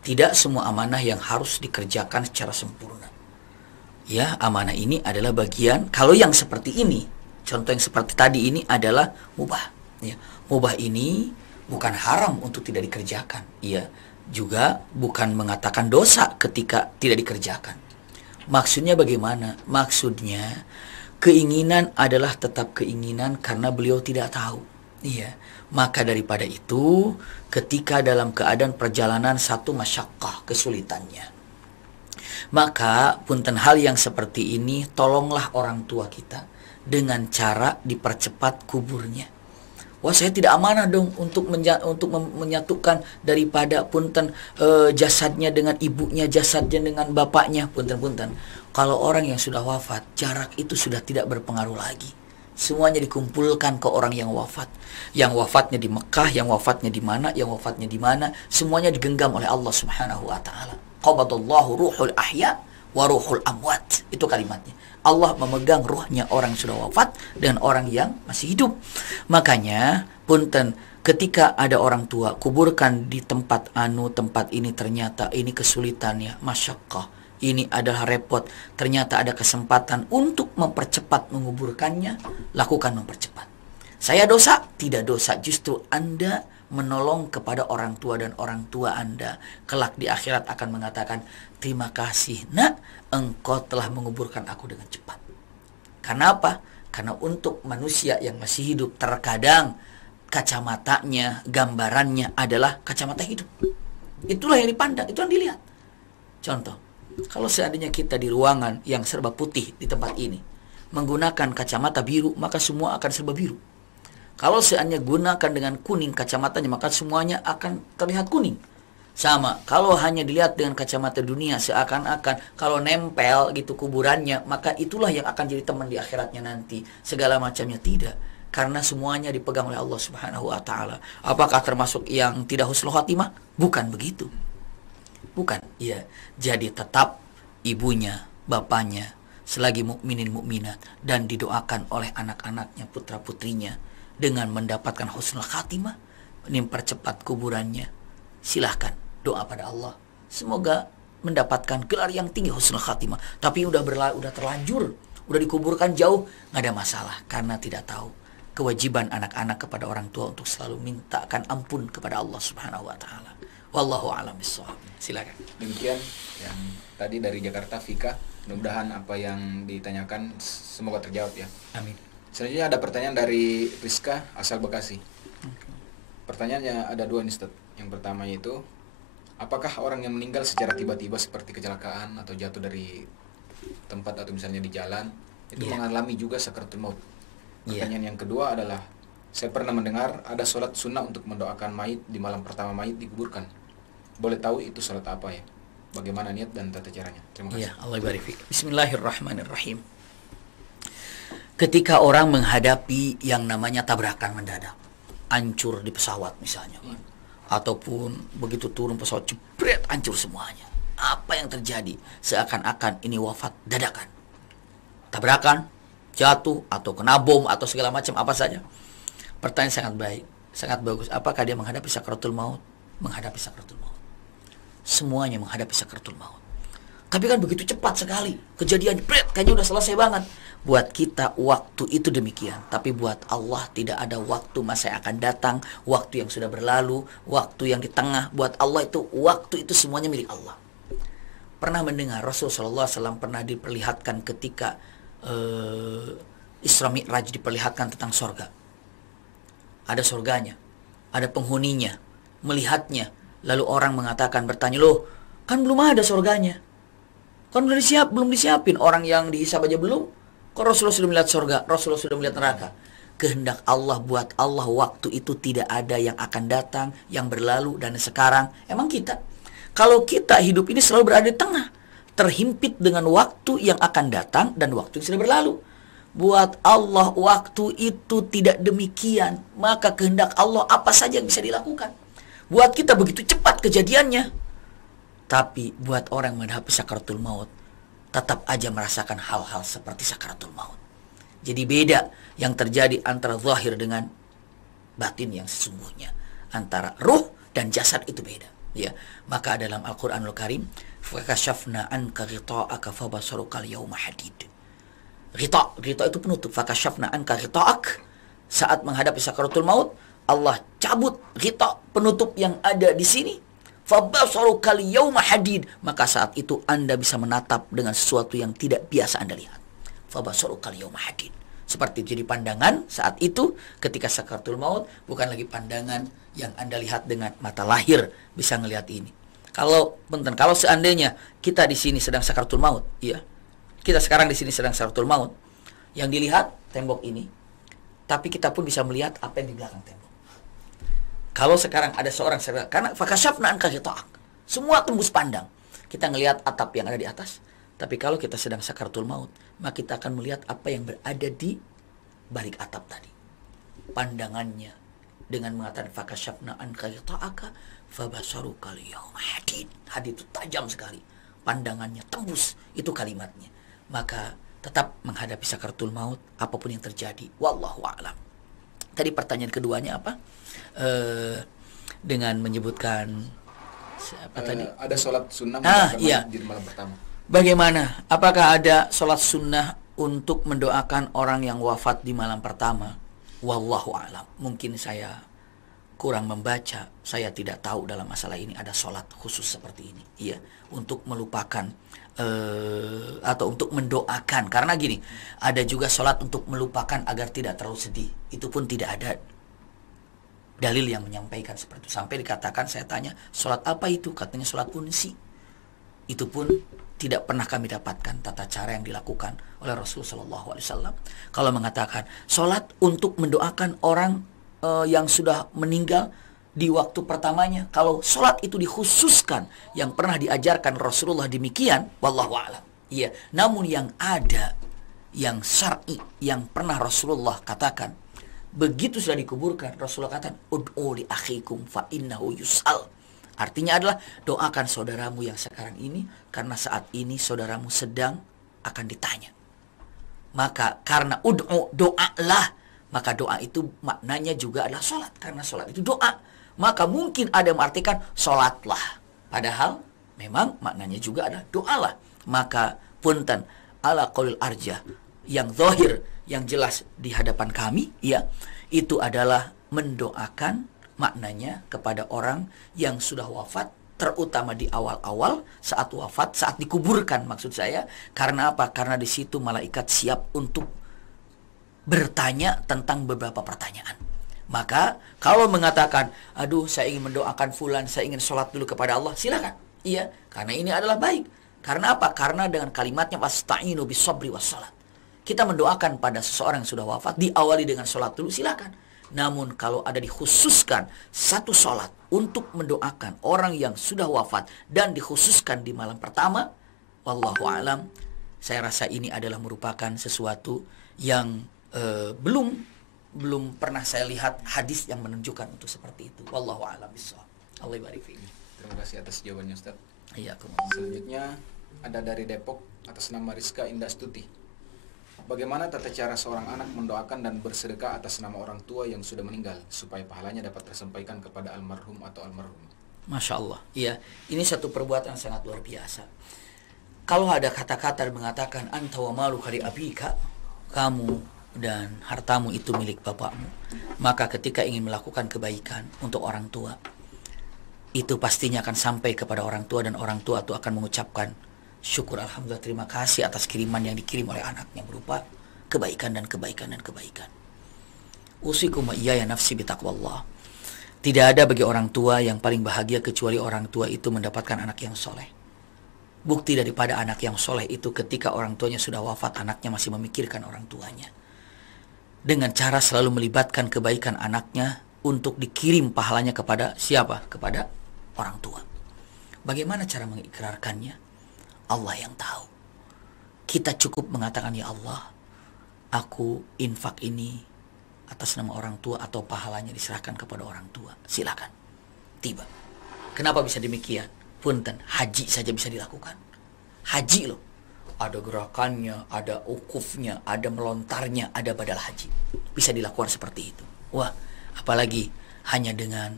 Tidak semua amanah yang harus dikerjakan secara sempurna. Ya, amanah ini adalah bagian. Kalau yang seperti ini, contoh yang seperti tadi ini adalah mubah. Ya, mubah ini bukan haram untuk tidak dikerjakan. Ya, juga bukan mengatakan dosa ketika tidak dikerjakan. Maksudnya bagaimana? Maksudnya keinginan adalah tetap keinginan karena beliau tidak tahu. Iya. Maka daripada itu, ketika dalam keadaan perjalanan satu masyakkah, kesulitannya, maka punten hal yang seperti ini, tolonglah orang tua kita dengan cara dipercepat kuburnya. Wah, saya tidak amanah dong untuk menyatukan daripada punten jasadnya dengan ibunya, jasadnya dengan bapaknya. Punten. Kalau orang yang sudah wafat, jarak itu sudah tidak berpengaruh lagi. Semuanya dikumpulkan ke orang yang wafat. Yang wafatnya di Mekah, yang wafatnya di mana, yang wafatnya di mana, semuanya digenggam oleh Allah Subhanahu wa taala. Qabadallahu ruhul ahya wa ruhul amwat. Itu kalimatnya. Allah memegang ruhnya orang yang sudah wafat dengan orang yang masih hidup. Makanya, punten, ketika ada orang tua, kuburkan di tempat tempat ini, ternyata ini kesulitannya, masyakkah, ini adalah repot, ternyata ada kesempatan untuk mempercepat menguburkannya, lakukan mempercepat. Saya dosa? Tidak dosa, justru Anda menolong kepada orang tua, dan orang tua Anda kelak di akhirat akan mengatakan, terima kasih nak, engkau telah menguburkan aku dengan cepat. Karena apa? Karena untuk manusia yang masih hidup, terkadang kacamatanya, gambarannya adalah kacamata hidup. Itulah yang dipandang, itu yang dilihat. Contoh, kalau seandainya kita di ruangan yang serba putih di tempat ini, menggunakan kacamata biru, maka semua akan serba biru. Kalau seandainya gunakan dengan kuning kacamatanya, maka semuanya akan terlihat kuning. Sama, kalau hanya dilihat dengan kacamata dunia, seakan-akan kalau nempel gitu kuburannya, maka itulah yang akan jadi teman di akhiratnya nanti. Segala macamnya tidak. Karena semuanya dipegang oleh Allah Subhanahu wa taala. Apakah termasuk yang tidak husnul khatimah? Bukan begitu. Bukan. Ya, jadi tetap ibunya, bapaknya, selagi mukminin mukminat, dan didoakan oleh anak-anaknya, putra-putrinya dengan mendapatkan husnul khatimah, mempercepat kuburannya. Silahkan doa pada Allah, semoga mendapatkan gelar yang tinggi husnul khatimah. Tapi udah terlanjur, udah dikuburkan jauh, nggak ada masalah, karena tidak tahu kewajiban anak-anak kepada orang tua untuk selalu mintakan ampun kepada Allah Subhanahu wa taala. Wallahu a'lam bishawab. Silakan. Demikian yang tadi dari Jakarta, Vika. Mudah-mudahan apa yang ditanyakan semoga terjawab ya. Amin. Selanjutnya ada pertanyaan dari Rizka, asal Bekasi. Pertanyaannya ada dua nih, Ustaz. Yang pertama yaitu, apakah orang yang meninggal secara tiba-tiba seperti kecelakaan atau jatuh dari tempat atau misalnya di jalan itu mengalami juga sakaratul maut? Pertanyaan yang kedua adalah, saya pernah mendengar ada sholat sunnah untuk mendoakan mayit di malam pertama mayit dikuburkan. Boleh tahu itu sholat apa ya? Bagaimana niat dan tata caranya? Terima kasih. Ya, Allah barik fiik. Bismillahirrahmanirrahim. Ketika orang menghadapi yang namanya tabrakan mendadak, hancur di pesawat misalnya, ataupun begitu turun pesawat jebret hancur semuanya, apa yang terjadi? Seakan-akan ini wafat dadakan, tabrakan, jatuh atau kena bom atau segala macam apa saja. Pertanyaan sangat baik, sangat bagus. Apakah dia menghadapi sakaratul maut? Menghadapi sakaratul maut. Semuanya menghadapi sakaratul maut. Tapi kan begitu cepat sekali kejadian, kayaknya udah selesai banget. Buat kita waktu itu demikian, tapi buat Allah tidak ada waktu masa yang akan datang, waktu yang sudah berlalu, waktu yang di tengah. Buat Allah itu waktu itu semuanya milik Allah. pernah mendengar Rasulullah SAW pernah diperlihatkan ketika Isra Mi'raj, diperlihatkan tentang sorga. Ada sorganya, ada penghuninya, melihatnya. Lalu orang mengatakan, bertanya, loh kan belum ada sorganya, kan belum disiapin, orang yang dihisab aja belum, kok Rasulullah sudah melihat sorga, Rasulullah sudah melihat neraka. Kehendak Allah, buat Allah waktu itu tidak ada yang akan datang, yang berlalu dan sekarang. Emang kita, kalau kita hidup ini selalu berada di tengah, terhimpit dengan waktu yang akan datang dan waktu yang sudah berlalu. Buat Allah waktu itu tidak demikian, maka kehendak Allah apa saja yang bisa dilakukan. Buat kita begitu cepat kejadiannya. Tapi buat orang menghadapi sakaratul maut, tetap aja merasakan hal-hal seperti sakaratul maut. Jadi beda yang terjadi antara zahir dengan batin yang sesungguhnya. Antara ruh dan jasad itu beda. Ya, maka dalam Al-Quranul Karim, fakashafna anka ghita'aka fabasarukal yawma hadid. Ghita' itu penutup. Fakashafna anka ghita'ak. Saat menghadapi sakaratul maut, Allah cabut ghita', penutup yang ada di sini. Fabasarukal yawma hadid. Maka saat itu Anda bisa menatap dengan sesuatu yang tidak biasa Anda lihat. Fabasarukal yawma hadid. Seperti itu. Jadi pandangan saat itu ketika sakaratul maut bukan lagi pandangan yang Anda lihat dengan mata lahir bisa ngelihat ini. Kalau seandainya kita di sini sedang sakaratul maut, ya. Kita sekarang di sini sedang sakaratul maut, yang dilihat tembok ini, tapi kita pun bisa melihat apa yang di belakang tembok. Kalau sekarang ada seorang, karena fakashafna anka ghita'ak, semua tembus pandang. Kita ngelihat atap yang ada di atas. Tapi kalau kita sedang sakaratul maut, maka kita akan melihat apa yang berada di balik atap tadi. Pandangannya dengan mengatakan fakashafna anka ghita'aka fabasarukal yawma hadid. Hadid itu tajam sekali. Pandangannya tembus, itu kalimatnya. Maka tetap menghadapi sakaratul maut apapun yang terjadi. Wallahu a'lam. Tadi pertanyaan keduanya apa? Dengan menyebutkan apa tadi? Ada sholat sunnah iya. di malam pertama. Bagaimana? Apakah ada sholat sunnah untuk mendoakan orang yang wafat di malam pertama? Wallahu a'lam. Mungkin saya kurang membaca, saya tidak tahu dalam masalah ini ada sholat khusus seperti ini, ya, untuk melupakan atau untuk mendoakan. Karena gini, ada juga sholat untuk melupakan agar tidak terlalu sedih. Itu pun tidak ada dalil yang menyampaikan seperti itu. Sampai dikatakan, saya tanya, sholat apa itu? Katanya sholat unsi. Itu pun tidak pernah kami dapatkan tata cara yang dilakukan oleh Rasulullah SAW. Kalau mengatakan sholat untuk mendoakan orang yang sudah meninggal di waktu pertamanya, kalau sholat itu dikhususkan yang pernah diajarkan Rasulullah demikian, wallahu a'lam. Iya, namun yang ada yang syar'i yang pernah Rasulullah katakan, begitu sudah dikuburkan, Rasulullah katakan, ud'u li akhikum fa innahu yus'al. Artinya adalah doakan saudaramu yang sekarang ini, karena saat ini saudaramu sedang akan ditanya. Maka karena ud'u, doalah, maka doa itu maknanya juga adalah sholat. Karena sholat itu doa, maka mungkin ada yang mengartikan sholatlah, padahal memang maknanya juga adalah doalah. Maka punten ala qaulil arjah, yang zahir, yang jelas di hadapan kami, ya, itu adalah mendoakan maknanya kepada orang yang sudah wafat, terutama di awal-awal saat wafat, saat dikuburkan maksud saya. Karena apa? Karena di situ malaikat siap untuk bertanya tentang beberapa pertanyaan. Maka kalau mengatakan, aduh saya ingin mendoakan fulan, saya ingin sholat dulu kepada Allah, silakan. Iya, karena ini adalah baik. Karena apa? Karena dengan kalimatnya wasta'inu bis-sabri was-salat. Kita mendoakan pada seseorang yang sudah wafat, diawali dengan sholat dulu, silakan. Namun kalau ada dikhususkan satu sholat untuk mendoakan orang yang sudah wafat dan dikhususkan di malam pertama, wallahu alam, saya rasa ini adalah merupakan sesuatu yang belum pernah saya lihat hadis yang menunjukkan untuk seperti itu. Wallahu a'lam bishawab. Allah barik fiik. Terima kasih atas jawabannya, Ustaz. Iya, selanjutnya ada dari Depok atas nama Rizka Indah Stuti. Bagaimana tata cara seorang anak mendoakan dan bersedekah atas nama orang tua yang sudah meninggal supaya pahalanya dapat tersampaikan kepada almarhum atau almarhum? Masya Allah. Iya, ini satu perbuatan sangat luar biasa. Kalau ada kata-kata mengatakan anta wa maluka li abika, kamu dan hartamu itu milik bapakmu, maka ketika ingin melakukan kebaikan untuk orang tua, itu pastinya akan sampai kepada orang tua, dan orang tua itu akan mengucapkan syukur, alhamdulillah, terima kasih atas kiriman yang dikirim oleh anaknya berupa kebaikan dan kebaikan dan kebaikan. Usikum wa iyaya nafsi bitaqwallah. Tidak ada bagi orang tua yang paling bahagia kecuali orang tua itu mendapatkan anak yang soleh. Bukti daripada anak yang soleh itu ketika orang tuanya sudah wafat, anaknya masih memikirkan orang tuanya. Dengan cara selalu melibatkan kebaikan anaknya untuk dikirim pahalanya kepada siapa? Kepada orang tua. Bagaimana cara mengikrarkannya? Allah yang tahu. Kita cukup mengatakan, ya Allah, aku infak ini atas nama orang tua atau pahalanya diserahkan kepada orang tua. Silakan. Tiba. Kenapa bisa demikian? Punten, haji saja bisa dilakukan. Haji loh. Ada gerakannya, ada ukufnya, ada melontarnya, ada badal haji. Bisa dilakukan seperti itu. Wah, apalagi hanya dengan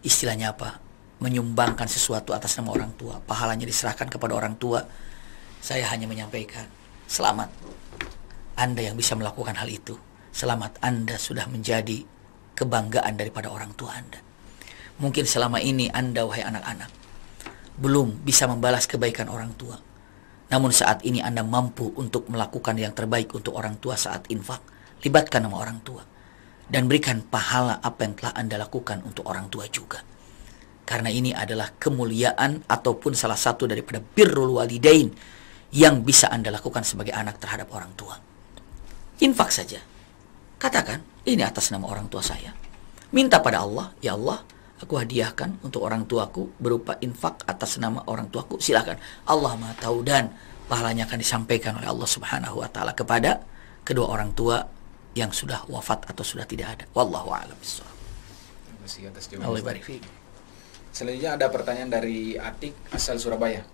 istilahnya apa? Menyumbangkan sesuatu atas nama orang tua. Pahalanya diserahkan kepada orang tua. Saya hanya menyampaikan, selamat Anda yang bisa melakukan hal itu. Selamat, Anda sudah menjadi kebanggaan daripada orang tua Anda. Mungkin selama ini Anda, wahai anak-anak, belum bisa membalas kebaikan orang tua. Namun saat ini Anda mampu untuk melakukan yang terbaik untuk orang tua saat infak. Libatkan nama orang tua. Dan berikan pahala apa yang telah Anda lakukan untuk orang tua juga. Karena ini adalah kemuliaan ataupun salah satu daripada birrul walidain yang bisa Anda lakukan sebagai anak terhadap orang tua. Infak saja. Katakan, ini atas nama orang tua saya. Minta pada Allah, ya Allah, aku hadiahkan untuk orang tuaku berupa infak atas nama orang tuaku. Silakan. Allah Maha tahu dan pahalanya akan disampaikan oleh Allah Subhanahu wa taala kepada kedua orang tua yang sudah wafat atau sudah tidak ada. Wallahu a'lam bishawab. Terima kasih atas Allah jawaban. barik fiik. Selanjutnya ada pertanyaan dari Atik asal Surabaya.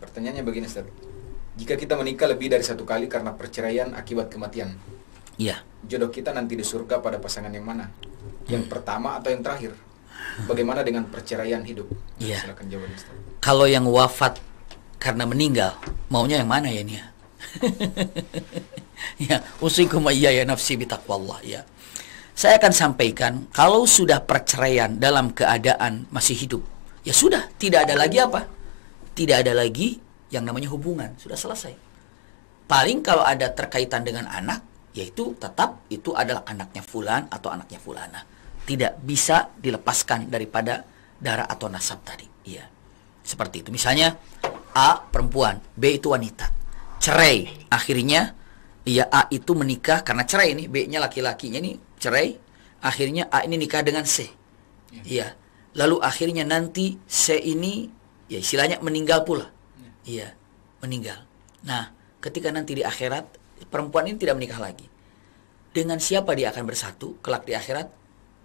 Pertanyaannya begini, Ustaz. Jika kita menikah lebih dari satu kali karena perceraian akibat kematian, Iya. jodoh kita nanti di surga pada pasangan yang mana? Yang pertama atau yang terakhir? Bagaimana dengan perceraian hidup? Iya. Silakan jawabannya, Ustaz. Kalau yang wafat karena meninggal, maunya yang mana ya ini ya? Ya, usikum wa iyaya nafsi bitaqwallah ya. Saya akan sampaikan, kalau sudah perceraian dalam keadaan masih hidup, ya sudah, tidak ada lagi apa? Tidak ada lagi yang namanya hubungan, sudah selesai. Paling kalau ada terkaitan dengan anak, yaitu tetap itu adalah anaknya fulan atau anaknya fulana. Tidak bisa dilepaskan daripada darah atau nasab tadi. Iya. Seperti itu. Misalnya A perempuan, B itu wanita. Cerai. Akhirnya ya A itu menikah karena cerai ini, B-nya laki-lakinya ini cerai. Akhirnya A ini nikah dengan C. Iya. Lalu akhirnya nanti C ini ya istilahnya meninggal pula. Iya, meninggal. Nah, ketika nanti di akhirat perempuan ini tidak menikah lagi. Dengan siapa dia akan bersatu kelak di akhirat?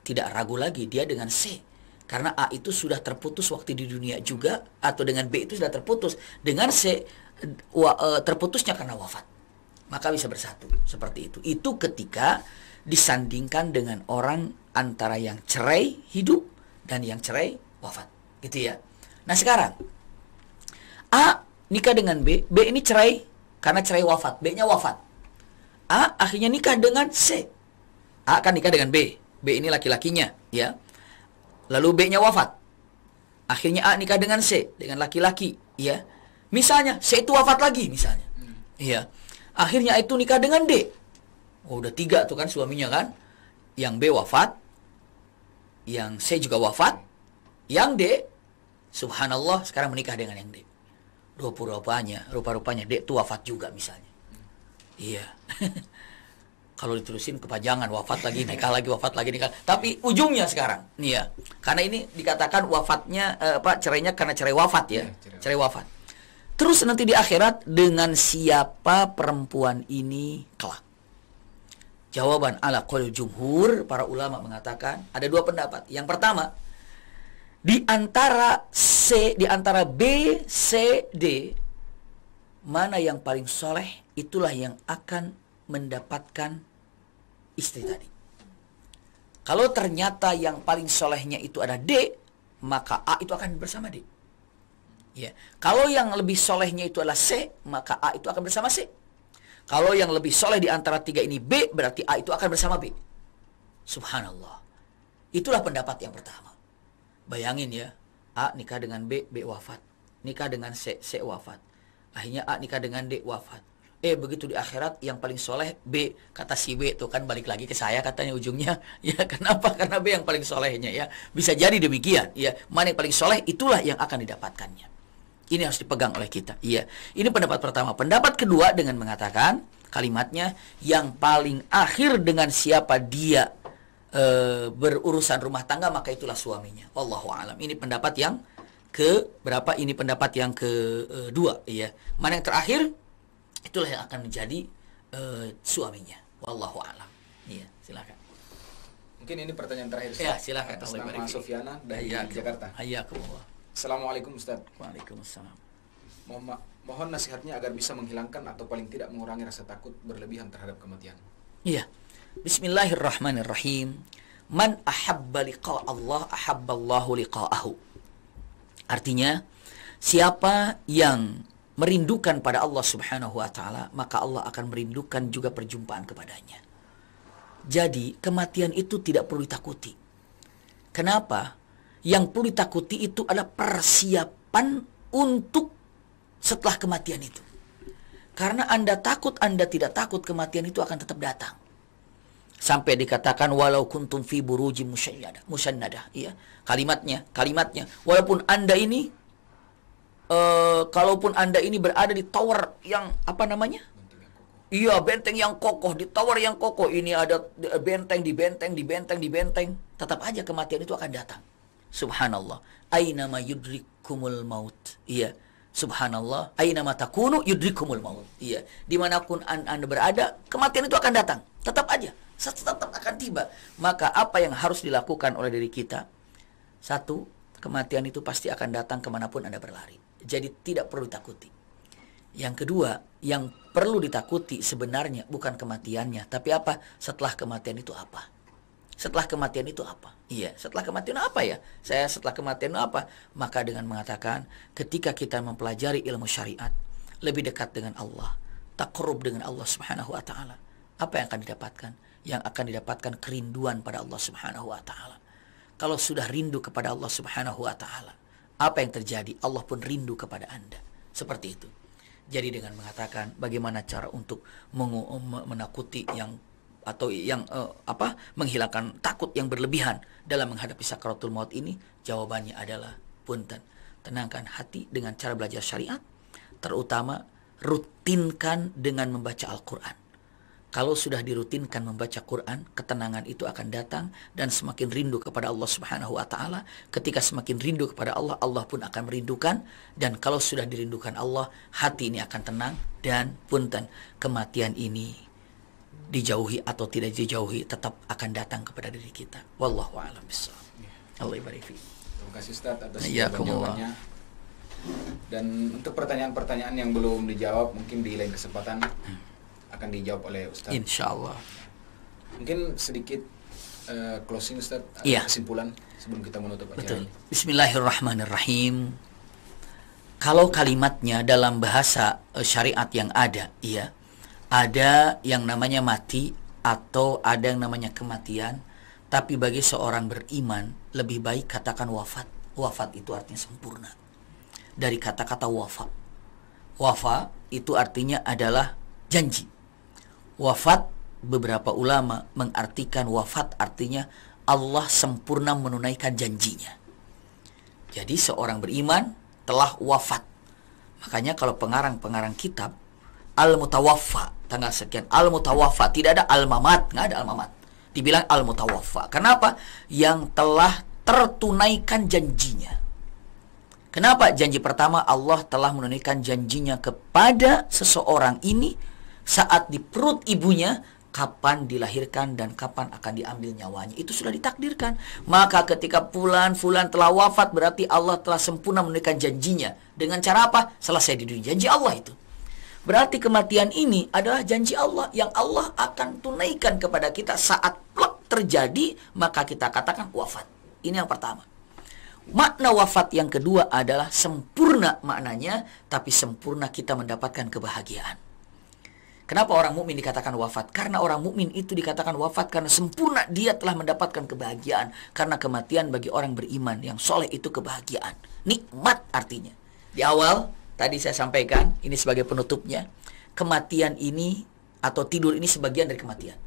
Tidak ragu lagi dia dengan C. Karena A itu sudah terputus waktu di dunia juga, atau dengan B itu sudah terputus. Dengan C terputusnya karena wafat. Maka bisa bersatu seperti itu. Itu ketika disandingkan dengan orang antara yang cerai hidup dan yang cerai wafat. Gitu ya. Nah sekarang A nikah dengan B, B ini cerai karena cerai wafat, B-nya wafat. A akhirnya nikah dengan C. A akan nikah dengan B, B ini laki-lakinya, ya. Lalu B-nya wafat. Akhirnya A nikah dengan C, dengan laki-laki, ya. Misalnya C itu wafat lagi, misalnya. Iya. Akhirnya itu nikah dengan D. Oh, udah 3 tuh kan suaminya kan. Yang B wafat, yang C juga wafat, yang D, subhanallah, sekarang menikah dengan yang D. Rupa-rupanya D itu wafat juga misalnya. Iya. Kalau diterusin kepanjangan, wafat lagi, nikah lagi, wafat lagi, nikah. Tapi ujungnya sekarang, iya. Karena ini dikatakan wafatnya cerainya karena cerai wafat ya, cerai wafat. Terus nanti di akhirat dengan siapa perempuan ini kelak? Jawaban ala qaul jumhur, para ulama mengatakan ada 2 pendapat. Yang pertama, di antara B, C, D, mana yang paling soleh, itulah yang akan mendapatkan istri tadi. Kalau ternyata yang paling solehnya itu ada D, maka A itu akan bersama D. Ya. Kalau yang lebih solehnya itu adalah C, maka A itu akan bersama C. Kalau yang lebih soleh di antara 3 ini B, berarti A itu akan bersama B. Subhanallah. Itulah pendapat yang pertama. Bayangin ya, A nikah dengan B, B wafat. Nikah dengan C, C wafat. Akhirnya A nikah dengan D, wafat. Begitu di akhirat yang paling soleh B, kata si B tuh kan balik lagi ke saya katanya ujungnya. Ya kenapa? Karena B yang paling solehnya ya. Bisa jadi demikian ya. Mana yang paling soleh itulah yang akan didapatkannya. Ini harus dipegang oleh kita. Iya. Ini pendapat pertama. Pendapat kedua dengan mengatakan kalimatnya yang paling akhir dengan siapa dia berurusan rumah tangga maka itulah suaminya. Wallahu a'lam. Ini pendapat yang ke berapa? Ini pendapat yang kedua ya. Mana yang terakhir? Itulah yang akan menjadi suaminya. Wallahu a'lam. Iya, silakan. Mungkin ini pertanyaan terakhir Ustaz. Ya, silakan. Atas nama Sofiana dari Jakarta. Hayyakumullah. Assalamualaikum Ustaz. Waalaikumsalam. Mohon nasihatnya agar bisa menghilangkan atau paling tidak mengurangi rasa takut berlebihan terhadap kematian. Iya. Bismillahirrahmanirrahim. Man ahabba liqa Allah ahabballahu liqa'ahu. Artinya, siapa yang merindukan pada Allah Subhanahu wa taala, maka Allah akan merindukan juga perjumpaan kepadanya. Jadi, kematian itu tidak perlu ditakuti. Kenapa? Yang perlu ditakuti itu adalah persiapan untuk setelah kematian itu. Karena Anda takut, Anda tidak takut, kematian itu akan tetap datang. Sampai dikatakan walau kuntum fi burujim musyannadah, ya. Kalimatnya, walaupun Anda ini kalaupun Anda ini berada di tower yang apa namanya? Iya, benteng yang kokoh, di tower yang kokoh. Ini ada benteng, tetap aja kematian itu akan datang. Subhanallah. Aina ma yudrikumul maut. Iya. Subhanallah. Aina ma takunu yudrikumul maut. Iya. Dimanapun Anda berada, kematian itu akan datang. Tetap aja. Tetap akan tiba. Maka apa yang harus dilakukan oleh diri kita? Satu, kematian itu pasti akan datang kemanapun Anda berlari. Jadi tidak perlu ditakuti. Yang kedua, yang perlu ditakuti sebenarnya bukan kematiannya, tapi apa? Setelah kematian itu apa? Setelah kematian itu apa? Iya, setelah kematian apa ya? Saya setelah kematian apa? Maka dengan mengatakan, ketika kita mempelajari ilmu syariat, lebih dekat dengan Allah, taqarrub dengan Allah Subhanahu wa taala, apa yang akan didapatkan? Yang akan didapatkan kerinduan pada Allah Subhanahu wa taala. Kalau sudah rindu kepada Allah Subhanahu wa taala, apa yang terjadi? Allah pun rindu kepada Anda. Seperti itu. Jadi dengan mengatakan bagaimana cara untuk menakuti yang atau yang menghilangkan takut yang berlebihan dalam menghadapi sakaratul maut ini, jawabannya adalah punten, tenangkan hati dengan cara belajar syariat, terutama rutinkan dengan membaca Al-Quran. Kalau sudah dirutinkan membaca Quran, ketenangan itu akan datang dan semakin rindu kepada Allah Subhanahu wa taala. Ketika semakin rindu kepada Allah, Allah pun akan merindukan, dan kalau sudah dirindukan Allah, hati ini akan tenang dan punten, kematian ini dijauhi atau tidak dijauhi tetap akan datang kepada diri kita. Wallahu a'lam bishawab. Allah barik fiik. Terima kasih Ustaz atas jawabannya. Dan untuk pertanyaan-pertanyaan yang belum dijawab mungkin di lain kesempatan akan dijawab oleh Ustaz. Insyaallah. Mungkin sedikit closing Ustaz, kesimpulan sebelum kita menutup acara. Betul. Bismillahirrahmanirrahim. Kalau kalimatnya dalam bahasa syariat yang ada, ada yang namanya mati atau ada yang namanya kematian, tapi bagi seorang beriman lebih baik katakan wafat. Wafat itu artinya sempurna. Dari kata-kata wafa. Wafa itu artinya adalah janji. Wafat, beberapa ulama mengartikan wafat artinya Allah sempurna menunaikan janjinya. Jadi seorang beriman telah wafat. Makanya kalau pengarang-pengarang kitab Al-Mutawaffa, tanggal sekian Al-Mutawaffa, tidak ada Al-Mamat, nggak ada Al-Mamat. Dibilang Al-Mutawaffa. Kenapa? Yang telah tertunaikan janjinya. Kenapa? Janji pertama, Allah telah menunaikan janjinya kepada seseorang ini saat di perut ibunya, kapan dilahirkan dan kapan akan diambil nyawanya. Itu sudah ditakdirkan. Maka ketika fulan telah wafat, berarti Allah telah sempurna menunaikan janjinya. Dengan cara apa? Selesai di dunia. Janji Allah itu. Berarti kematian ini adalah janji Allah yang Allah akan tunaikan kepada kita saat plek terjadi, maka kita katakan wafat. Ini yang pertama. Makna wafat yang kedua adalah sempurna maknanya, tapi sempurna kita mendapatkan kebahagiaan. Kenapa orang mukmin dikatakan wafat? Karena orang mukmin itu dikatakan wafat karena sempurna dia telah mendapatkan kebahagiaan. Karena kematian bagi orang beriman yang soleh itu kebahagiaan. Nikmat artinya. Di awal tadi saya sampaikan, ini sebagai penutupnya, kematian ini atau tidur ini sebagian dari kematian.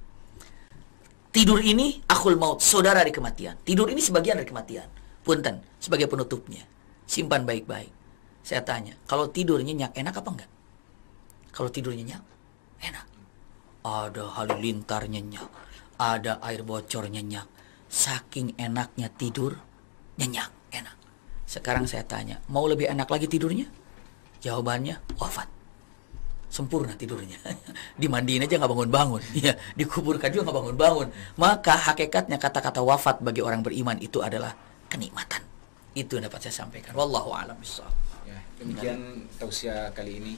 Tidur ini akhul maut, saudara dari kematian. Tidur ini sebagian dari kematian. Punten, sebagai penutupnya, simpan baik-baik. Saya tanya, kalau tidur nyenyak enak apa enggak? Kalau tidur nyenyak, enak. Ada halilintar nyenyak, ada air bocor nyenyak. Saking enaknya tidur, nyenyak, enak. Sekarang saya tanya, mau lebih enak lagi tidurnya? Jawabannya, wafat. Sempurna tidurnya. Dimandiin aja nggak bangun-bangun. Ya, dikuburkan juga nggak bangun-bangun. Maka hakikatnya kata-kata wafat bagi orang beriman itu adalah kenikmatan. Itu yang dapat saya sampaikan. Wallahu a'lam bishawab. Ya, demikian tausiah kali ini.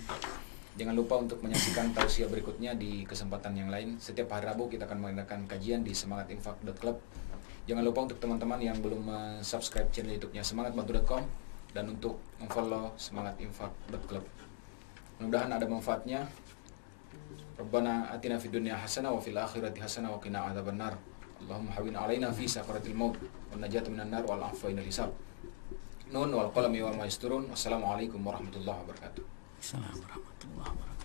Jangan lupa untuk menyaksikan tausiah berikutnya di kesempatan yang lain. Setiap hari Rabu kita akan mengadakan kajian di semangatinfak.club. Jangan lupa untuk teman-teman yang belum subscribe channel YouTube-nya semangatbantu.com dan untuk memfollow semangatinfak.club. Mudah-mudahan ada manfaatnya. Rabbana atina fid dunya hasanah wa fil akhirati hasanah wa qina adzabannar. Allahumma hawwin alaina fi sakaratil maut wan najata minan nar wal afwa inal hisab. Nun wal qalami wa ma yasturun. Wassalamualaikum warahmatullahi wabarakatuh. Assalamualaikum warahmatullahi wabarakatuh.